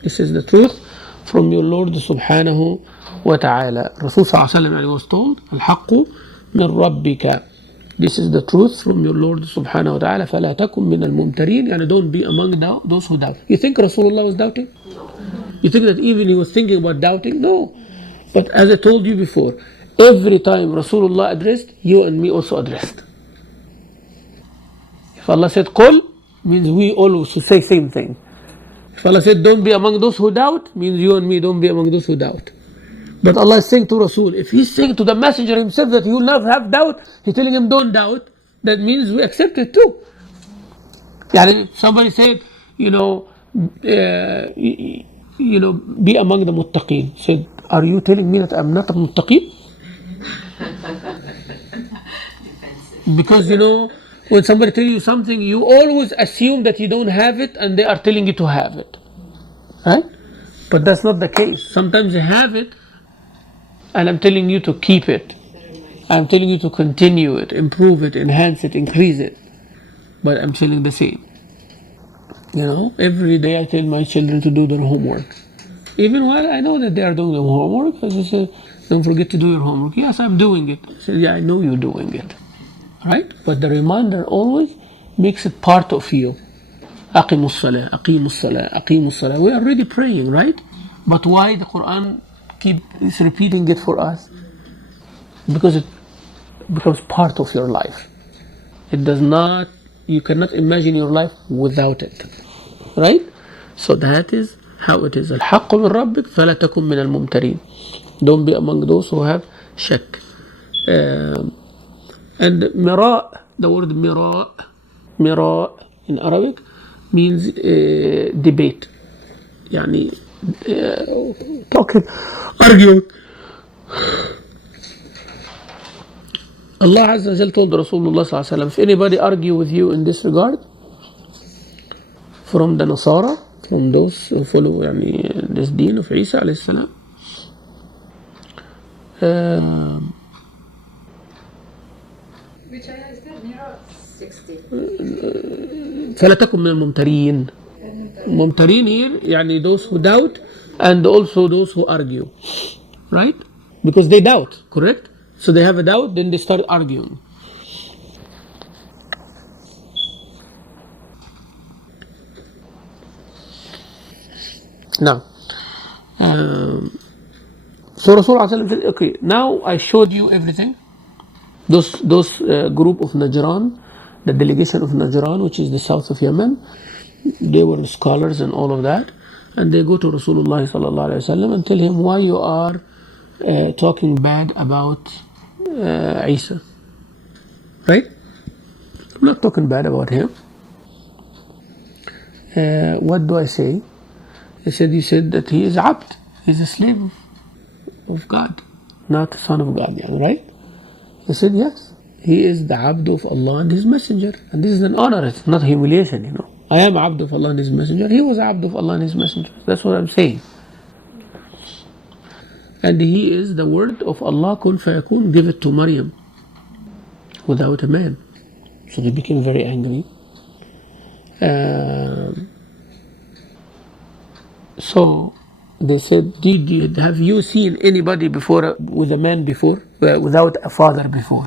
This is the truth from your Lord subhanahu wa ta'ala. Rasul sallallahu alayhi wa sallam was told, Al-haqqu min rabbika. This is the truth from your Lord subhanahu wa ta'ala. فَلَا تَكُمْ مِنَ الْمُمْتَرِينَ. Yani don't be among those who doubt. You think Rasulullah was doubting? You think that even he was thinking about doubting? No. But as I told you before, every time Rasulullah addressed, you and me also addressed. If Allah said qul, means we all should say same thing. If Allah said don't be among those who doubt, means you and me don't be among those who doubt. But Allah is saying to Rasul, if He's saying to the messenger himself that he will not have doubt, He's telling him don't doubt, that means we accept it too. Yani somebody said, be among the muttaqeen. Said, are you telling me that I'm not a muttaqeen? Because when somebody tells you something, you always assume that you don't have it and they are telling you to have it. Right? But that's not the case. Sometimes you have it and I'm telling you to keep it. I'm telling you to continue it, improve it, enhance it, increase it. But I'm telling the same. Every day I tell my children to do their homework. Even while I know that they are doing their homework, I just say, don't forget to do your homework. Yes, I'm doing it. I say, yeah, I know you're doing it. Right? But the reminder always makes it part of you. Aqimus salah, aqimus salah, aqimus salah. We're already praying, right? But why the Quran is repeating it for us? Because it becomes part of your life. You cannot imagine your life without it. Right? So that is how it is. Al-haqqu min rabbik fala takum min al-mumtarin. Don't be among those who have shak. And mira, the word mira in Arabic means debate. Yani talking, arguing. Allah Azza wa Jal told Rasulullah sallallahu alaihi wasallam, if anybody argue with you in this regard, from the Nasara, from those who follow this deen of Isa alayhi salam, Which ayah is that? Mirror 60. فلا تكن من الممترين. ممترين here يعني those who doubt and also those who argue, right? Because they doubt, correct? So they have a doubt, then they start arguing. Now, so Rasulullah said, okay, now I showed you everything. Those group of Najran, the delegation of Najran, which is the south of Yemen, they were scholars and all of that, and they go to Rasulullah sallallahu alaihi wasallam and tell him why you are talking bad about Isa, right? I'm not talking bad about him. What do I say? He said, you said that he is abd, he's a slave of God, not a son of God, right? He said, yes, he is the abd of Allah and his messenger, and this is an honor, it's not humiliation, I am abd of Allah and his messenger, he was abd of Allah and his messenger, that's what I'm saying. And he is the word of Allah, kun fayakun, give it to Maryam, without a man. So they became very angry. So they said, have you seen anybody before with a man before, without a father before?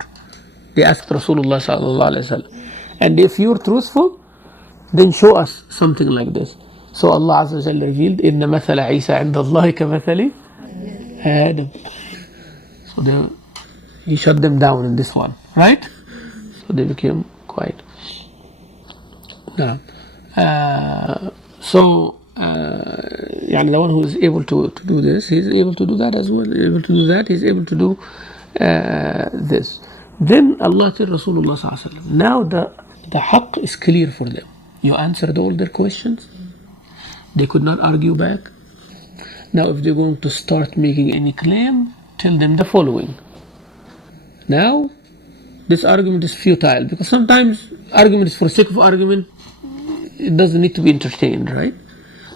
They asked Rasulullah sallallahu alaihi wasallam. And if you're truthful, then show us something like this. So Allah Azza wa Jalla revealed, إِنَّ مَثَلَ عِيسَى عِنْدَ اللَّهِ كَمَثَلِ Adam. So he shut them down in this one, right? So they became quiet. Now, يعني the one who is able to do this, he's able to do that as well. Able to do that, he's able to do this. Then Allah tells Rasulullah sallallahu alaihi wasallam, now the haqq is clear for them. You answered all their questions. They could not argue back. Now if they're going to start making any claim, tell them the following. Now this argument is futile, because sometimes argument is for sake of argument. It doesn't need to be entertained, right?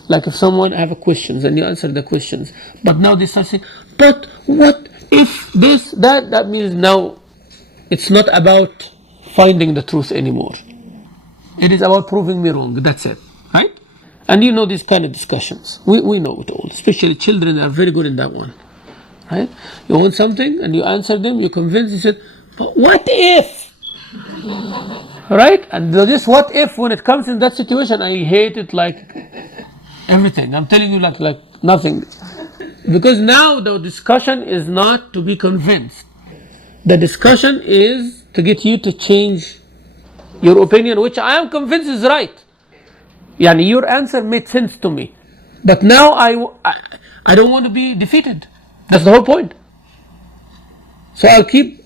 Like if someone have a questions and you answer the questions, but now they start saying, but what if this, that means now it's not about finding the truth anymore. It is about proving me wrong, that's it, right? And you know these kind of discussions. We know it all, especially children are very good in that one, right? You want something and you answer them, you convince, you said, but what if? Right? And this what if, when it comes in that situation, I hate it like everything. I'm telling you like nothing. Because now the discussion is not to be convinced. The discussion is to get you to change your opinion, which I am convinced is right. Yani your answer made sense to me. But now I don't want to be defeated. That's the whole point. So I'll keep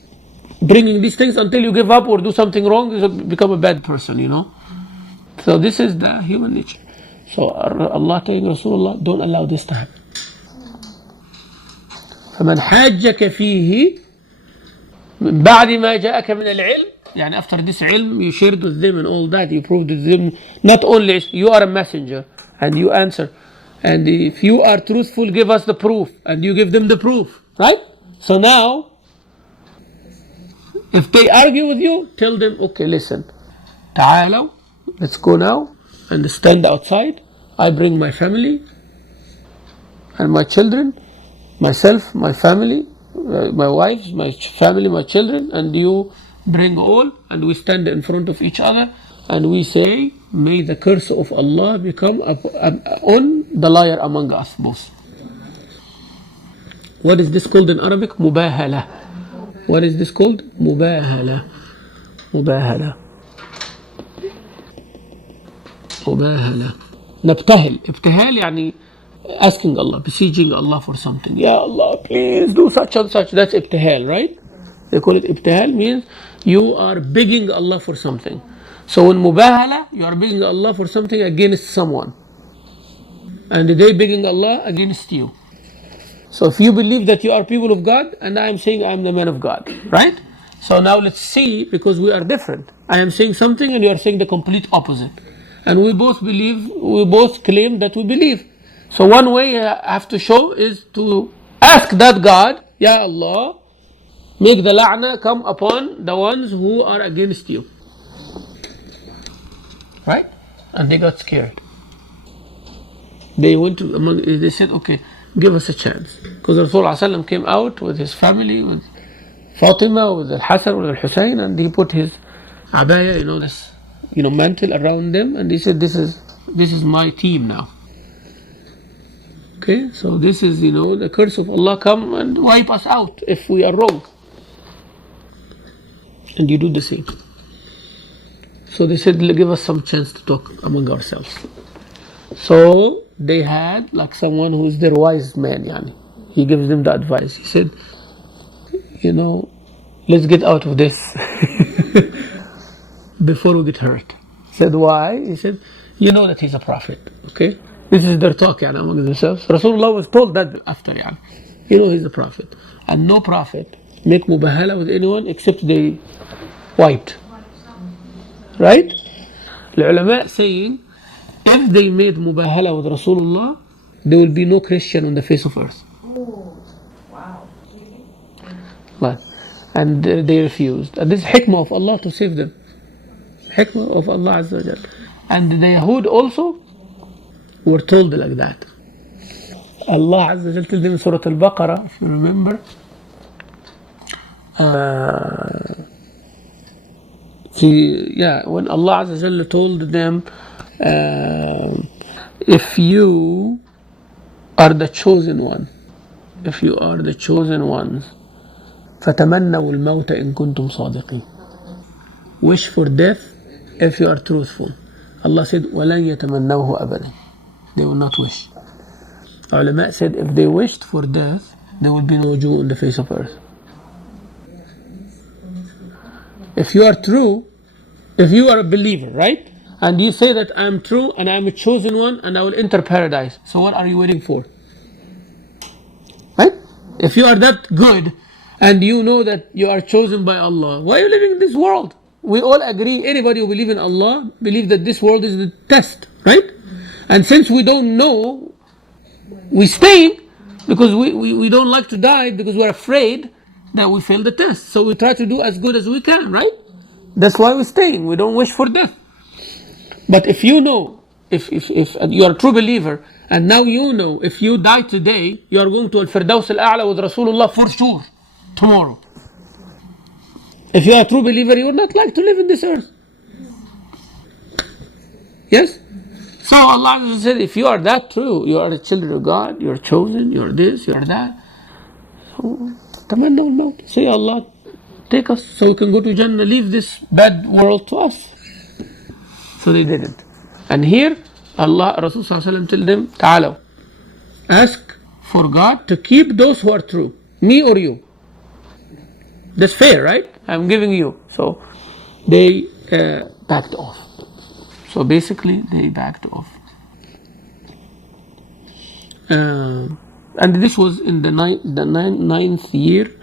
bringing these things until you give up or do something wrong, you become a bad person, So this is the human nature. So Allah telling Rasulullah, don't allow this to happen. فَمَنْ حَاجَّكَ فِيهِ مِنْ بَعْدِ مَا جَاءَكَ مِنَ الْعِلْمِ يعني after this ilm, you shared with them and all that, you proved with them, not only you are a messenger and you answer, and if you are truthful, give us the proof, and you give them the proof, right? So now, if they argue with you, tell them, okay, listen, تعالوا, let's go now and stand outside. I bring my family and my children, myself, my family, my wife, my family, my children, and you bring all, and we stand in front of each other and we say, may the curse of Allah become on the liar among us both. What is this called in Arabic? Mubahala. What is this called? Mubahala. Mubahala. Mubahala. Nabtahil. Ibtihal يعني asking Allah, beseeching Allah for something. Ya Allah, please do such and such. That's ibtihal, right? They call it ibtihal, means you are begging Allah for something. So in mubahala, you are begging Allah for something against someone. And they begging Allah against you. So if you believe that you are people of God, and I am saying I am the man of God, right? So now let's see, because we are different. I am saying something and you are saying the complete opposite. And we both believe, we both claim that we believe. So one way I have to show is to ask that God, Ya Allah, make the la'na come upon the ones who are against you. Right? And they got scared. They went to they said, okay, give us a chance. Because Rasulullah came out with his family, with Fatima, with Al-Hassan, with Al-Hussein, and he put his abaya, this, mantle around them, and he said, this is my team now. Okay, so this is, the curse of Allah, come and wipe us out if we are wrong. And you do the same. So they said, give us some chance to talk among ourselves. So they had like someone who is their wise man, yani. He gives them the advice. He said, let's get out of this before we get hurt. He said, why? He said, that he's a prophet, okay? This is their talk, yani, among themselves. Rasulullah was told that after, yani. He's a prophet. And no prophet make mubahala with anyone except they wiped. Right? The ulama saying, if they made mubahala with Rasulullah, there will be no Christian on the face of earth. Oh, wow. But, and they refused. And this is hikmah of Allah to save them. Hikmah of Allah Azza wa Jal. And the Yahud also were told like that. Allah Azza wa Jal told them in Surah Al-Baqarah, if you remember, when Allah Azza wa Jal told them, if you are the chosen one, if you are the chosen ones, فَتَمَنَّوُا الْمَوْتَ إِن كُنْتُمْ صَادِقِينَ. Wish for death if you are truthful. Allah said, وَلَنْ يَتَمَنَّوْهُ أَبَدًا. They will not wish. Ulama said, if they wished for death, there would be no Jew on the face of earth. If you are true, if you are a believer, right? And you say that I am true and I am a chosen one and I will enter paradise. So what are you waiting for? Right? If you are that good and you know that you are chosen by Allah, why are you living in this world? We all agree, anybody who believes in Allah, believe that this world is the test, right? And since we don't know, we stay because we don't like to die because we're afraid that we fail the test. So we try to do as good as we can, right? That's why we're staying. We don't wish for death. But if you know, if you are a true believer, and now you know, if you die today, you are going to Al-Firdaus Al-A'la with Rasulullah for sure, tomorrow. If you are a true believer, you would not like to live in this earth. Yes? So Allah said, if you are that true, you are the children of God, you are chosen, you are this, you are that. So, tamannaw al-maut. Say, Allah, take us so we can go to Jannah, leave this bad world to us. So they didn't. And here, Allah, Rasul Sallallahu told them, Ta'alaw, ask for God to keep those who are true, me or you. That's fair, right? I'm giving you. So they backed off. So basically, they backed off. And this was in the ninth year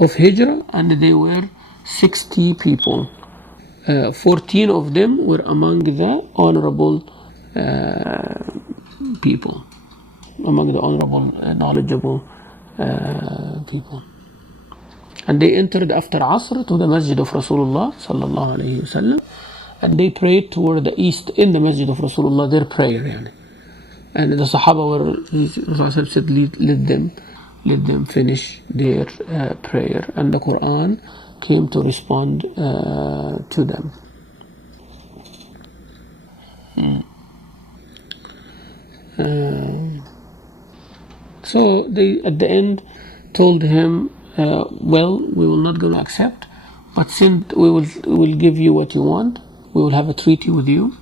of Hijrah, and they were 60 people. 14 of them were among the honorable people, among the honorable, knowledgeable people. And they entered after Asr to the Masjid of Rasulullah sallallahu alayhi wasallam, and they prayed toward the east in the Masjid of Rasulullah, their prayer. Yani. And the Sahaba were, Rasulullah said, let them finish their prayer. And the Quran came to respond to them. So they at the end told him, well, we will not going to accept, but since we will give you what you want, we will have a treaty with you,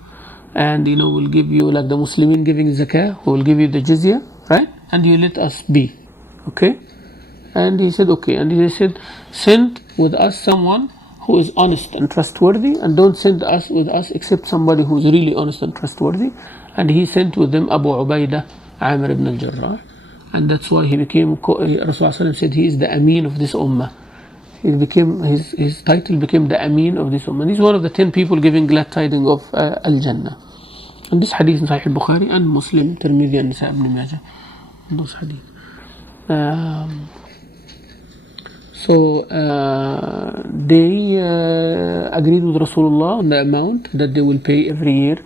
and we'll give you like the Muslimin giving zakah, we will give you the jizya, right? And you let us be, okay? And he said, okay. And he said, send with us someone who is honest and trustworthy, and don't send us with us except somebody who is really honest and trustworthy. And he sent with them Abu Ubaidah Amir ibn al-Jarrah, and that's why he became, Rasulullah said, he is the Ameen of this ummah. He became, his title became the Ameen of this ummah. And he's one of the 10 people giving glad tidings of Al-Jannah. And this hadith in Sahih Bukhari and Muslim, Tirmidhi and Nisa ibn Majah. Those hadith. So they agreed with Rasulullah on the amount that they will pay every year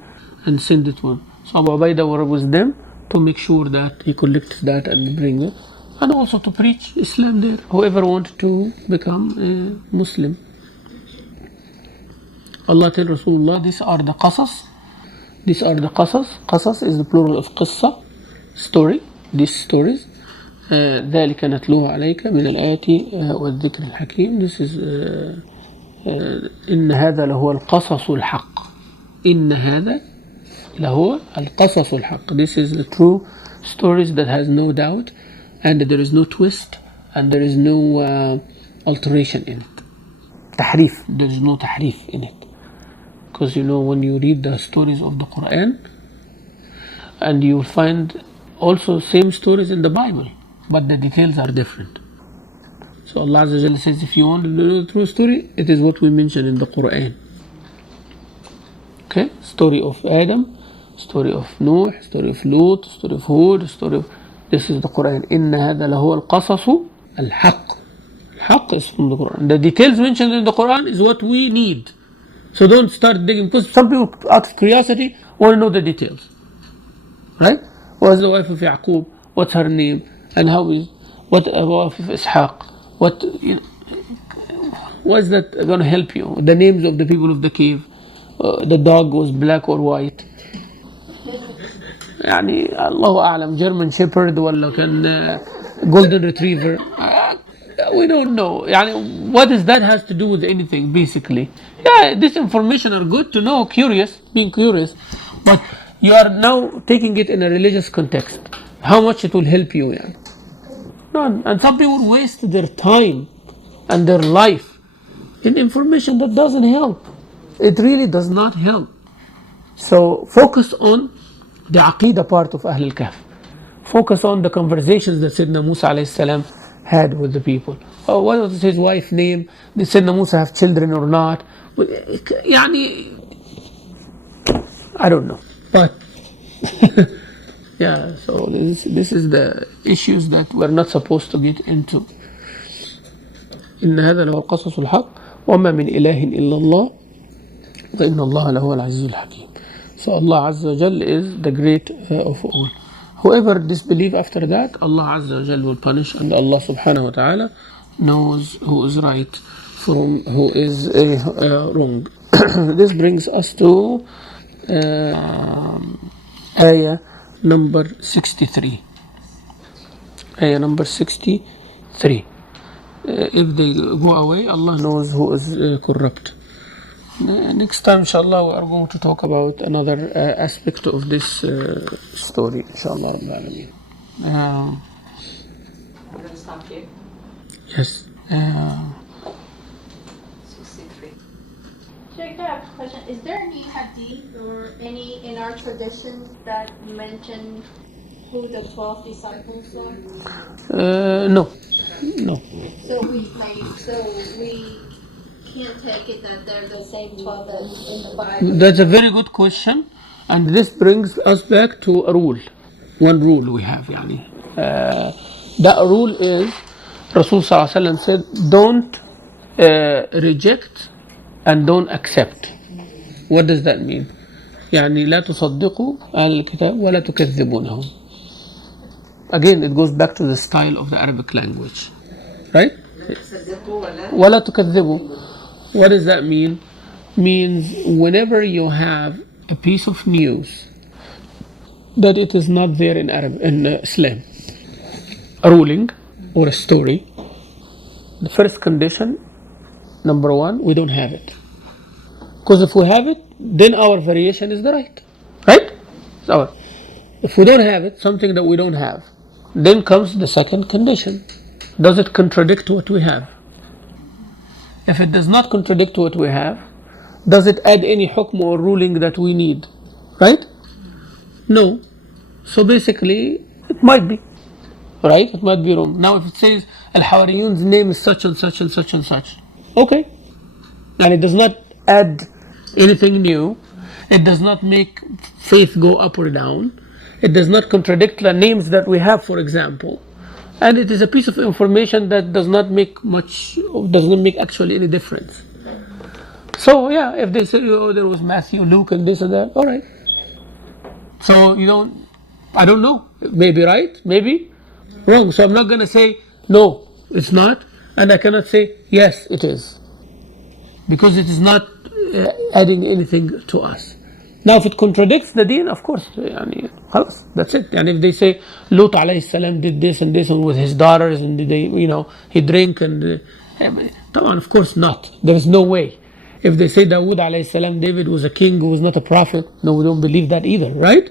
and send it one. So Abu Ubaidah was with them to make sure that he collects that and bring it, and also to preach Islam there, whoever wanted to become a Muslim. Allah tells Rasulullah, these are the qasas. These are the qasas. Qasas is the plural of qissa, story. These stories. ذلك نتلوه عليك من الآيات والذكر الحكيم. This is إن هذا لهو القصص الحق. إن هذا لهو القصص الحق. This is the true stories that has no doubt, and there is no twist, and there is no alteration in it. تحريف. There is no تحريف in it. Because when you read the stories of the Quran, and you will find also same stories in the Bible, but the details are different. So Allah Azza wa Jalla says, if you want to know the true story, it is what we mentioned in the Quran. Okay, story of Adam, story of Noah, story of Lut, story of Hud, story of... This is the Quran. إن هذا لهو القصص الحق. الحق is from the Quran. The details mentioned in the Quran is what we need. So don't start digging, because some people out of curiosity want to know the details. Right? What's the wife of Yaqub? What's her name? And how is... What wife of Ishaq? What is that going to help you? The names of the people of the cave. The dog was black or white. يعني الله أعلم, German Shepherd ولا كان Golden Retriever. We don't know. يعني what does that has to do with anything basically? Yeah, this information are good to know, being curious, but you are now taking it in a religious context. How much it will help you? Yeah. None. And some people waste their time and their life in information that doesn't help. It really does not help. So focus on the Aqidah part of Ahl al-Kahf. Focus on the conversations that Sayyidina Musa alayhi salam had with the people. Oh, what was his wife's name? Did Sayyidina Musa have children or not? يعني, I don't know. But yeah, so this is the issues that we're not supposed to get into. إن هذا له القصص الحق وما من إله إلا الله وإن الله له العزيز الحكيم. So Allah Azza wa Jal is the great of all. Whoever disbelieve after that, Allah Azza wa Jal will punish, and Allah Subhanahu wa Ta'ala knows who is right from who is wrong. This brings us to ayah number 63. Ayah number 63. If they go away, Allah knows who is corrupt. Next time, inshallah, we are going to talk about another aspect of this story, inshallah. I'm going to stop here. Yes. 63. Sheikh, I have a question. Is there any hadith or any in our tradition that mention who the 12 disciples are? No. So we can't take it that they're the same 12 that's in the Bible. That's a very good question, and this brings us back to a rule. One rule we have, yani. That rule is, Rasul Sallallahu Alaihi Wasallam said, don't reject and don't accept. What does that mean? يعني لا تصدقوا أهل الكتاب ولا تكذبونهم. Again, it goes back to the style of the Arabic language, right? ولا تكذبوا. What does that mean? Means whenever you have a piece of news that it is not there in Islam, a ruling or a story, the first condition, number one, we don't have it. Because if we have it, then our variation is the right. So if we don't have it, something that we don't have, then comes the second condition. Does it contradict what we have? If it does not contradict what we have, does it add any hukm or ruling that we need? Right? No. So basically, it might be. Right? It might be wrong. Now if it says, Al-Hawariyun's name is such and such and such and such. Okay. And it does not add anything new. It does not make faith go up or down. It does not contradict the names that we have, for example. And it is a piece of information that does not make actually any difference. So yeah, if they say, oh, there was Matthew, Luke, and this and that, all right. So I don't know, maybe right, maybe wrong. So I'm not going to say, no, it's not, and I cannot say, yes, it is. Because it is not adding anything to us. Now, if it contradicts the deen, of course, خلاص, that's it. And if they say Lut alayhi salam did this and this and with his daughters and he drank and of course not. There is no way. If they say Dawood alayhi salam, David was a king who was not a prophet, no, we don't believe that either, right?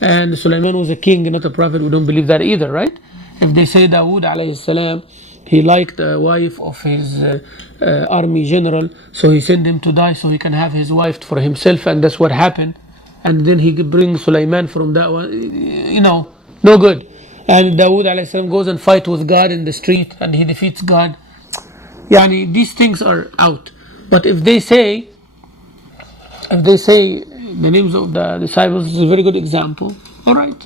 And Sulaiman was a king, not a prophet, we don't believe that either, right? If they say Dawood alayhi salam, he liked the wife of his army general, so he sent him to die so he can have his wife for himself, and that's what happened. And then he brings Sulaiman from that one, no good. And Dawood alayhi salam goes and fight with God in the street and he defeats God. These things are out. But if they say the names of the disciples, is a very good example. All right,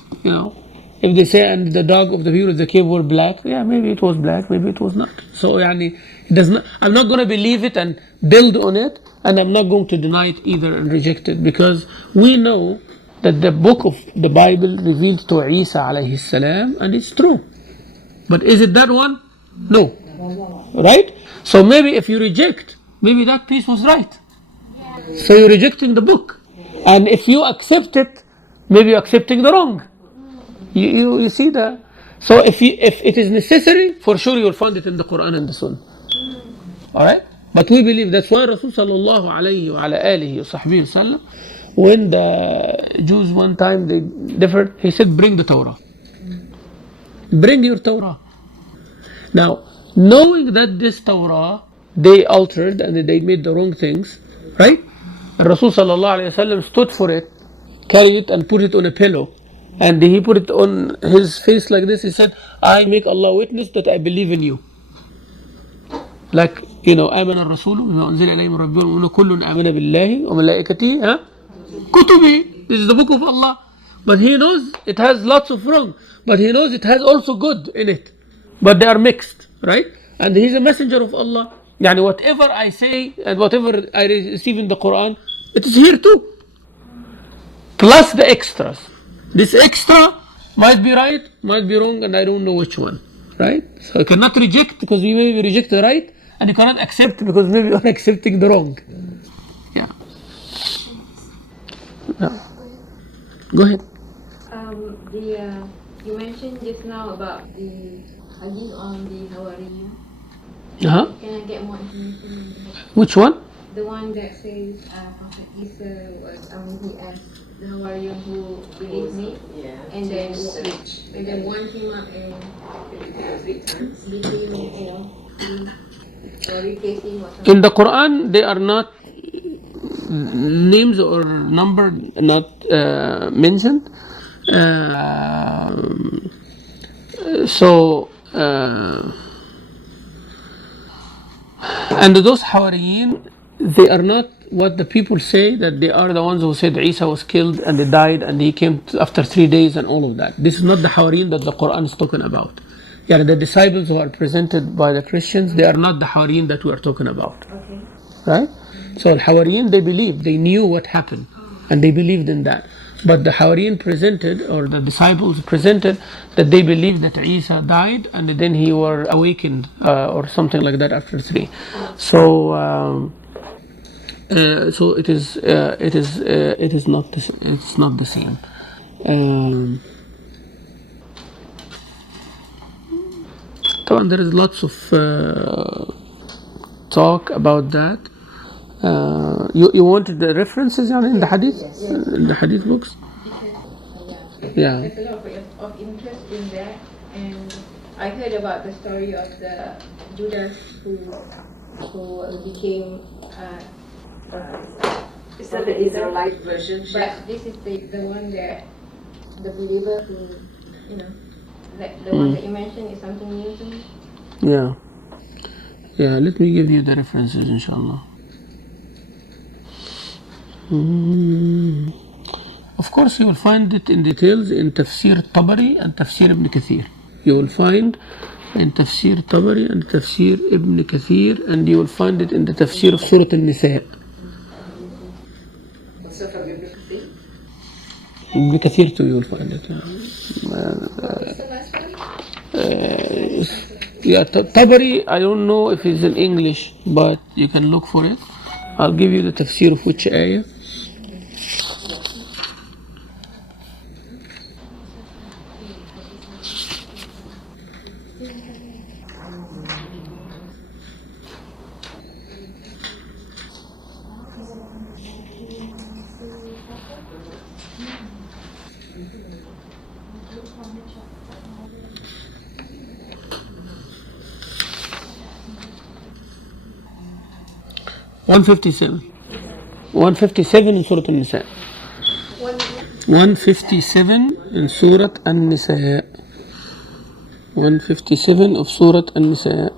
if they say and the dog of the people of the cave were black, yeah, maybe it was black, maybe it was not. So it does not. I'm not going to believe it and build on it, and I'm not going to deny it either and reject it, because we know that the book of the Bible revealed to Isa alayhi salam, and it's true. But is it that one? No. Right? So maybe if you reject, maybe that piece was right. So you're rejecting the book. And if you accept it, maybe you're accepting the wrong. You see that? So if it is necessary, for sure you'll find it in the Quran and the Sunnah. Alright? But we believe that's why Rasul sallallahu alayhi wa ala alihi wa sahbihi wasallam, when the Jews one time they differed, he said, bring the Torah. Bring your Torah. Now, knowing that this Torah, they altered and they made the wrong things, right? And Rasul sallallahu alayhi wa sallam stood for it, carried it and put it on a pillow. And he put it on his face like this. He said, I make Allah witness that I believe in you. Like, آمن الرسول بما أنزل إليه من ربه والمؤمنون كل آمن بالله وملائكته كتبه. This is the book of Allah. But he knows it has lots of wrong. But he knows it has also good in it. But they are mixed, right? And he's a messenger of Allah. Whatever I say and whatever I receive in the Quran, it is here too. Plus the extras. This extra might be right, might be wrong, and I don't know which one, right? So I cannot reject because we maybe reject the right, and you cannot accept because maybe you are accepting the wrong. Yeah. No. Go ahead. You mentioned just now about the hadith on the Hawariya. Uh-huh. Can I get more information? Which one? The one that says Prophet Isa was, he asked the Hawariya who believed me, and then one came up and became, or replacing or something. In the Quran, they are not names or number not mentioned. And those Hawariyin, they are not what the people say, that they are the ones who said Isa was killed and they died and he came after 3 days and all of that. This is not the Hawariyin that the Quran is talking about. The disciples who are presented by the Christians, they are not the Hawariyin that we are talking about. Okay. Right? So the Hawariyin, they believed, they knew what happened and they believed in that. But the Hawariyin presented, or the disciples presented, that they believed that Isa died and then he were awakened or something like that after 3. So it is not the same. There is lots of talk about that. You wanted the references in the hadith? Yes. In the hadith books? Yeah. There's a lot of interest in that, and I heard about the story of the Judas who became Is that the Israelite version? but this is the one that the believer who, the one that you mentioned is something new to me. Yeah, let me give you the references, inshallah. Of course, you will find it in details in Tafsir Tabari and Tafsir Ibn Kathir. you will find in Tafsir Tabari and Tafsir Ibn Kathir, and you will find it in the Tafsir of Surah An-Nisa. Also from Ibn Kathir. Ibn Kathir too, you will find it. What's the last one? Yeah, Tabari, I don't know if it's in English, but you can look for it. I'll give you the tafsir of which ayah. One fifty-seven in Surah An-Nisa. 157 in Surah An-Nisa. 157 of Surah An-Nisa.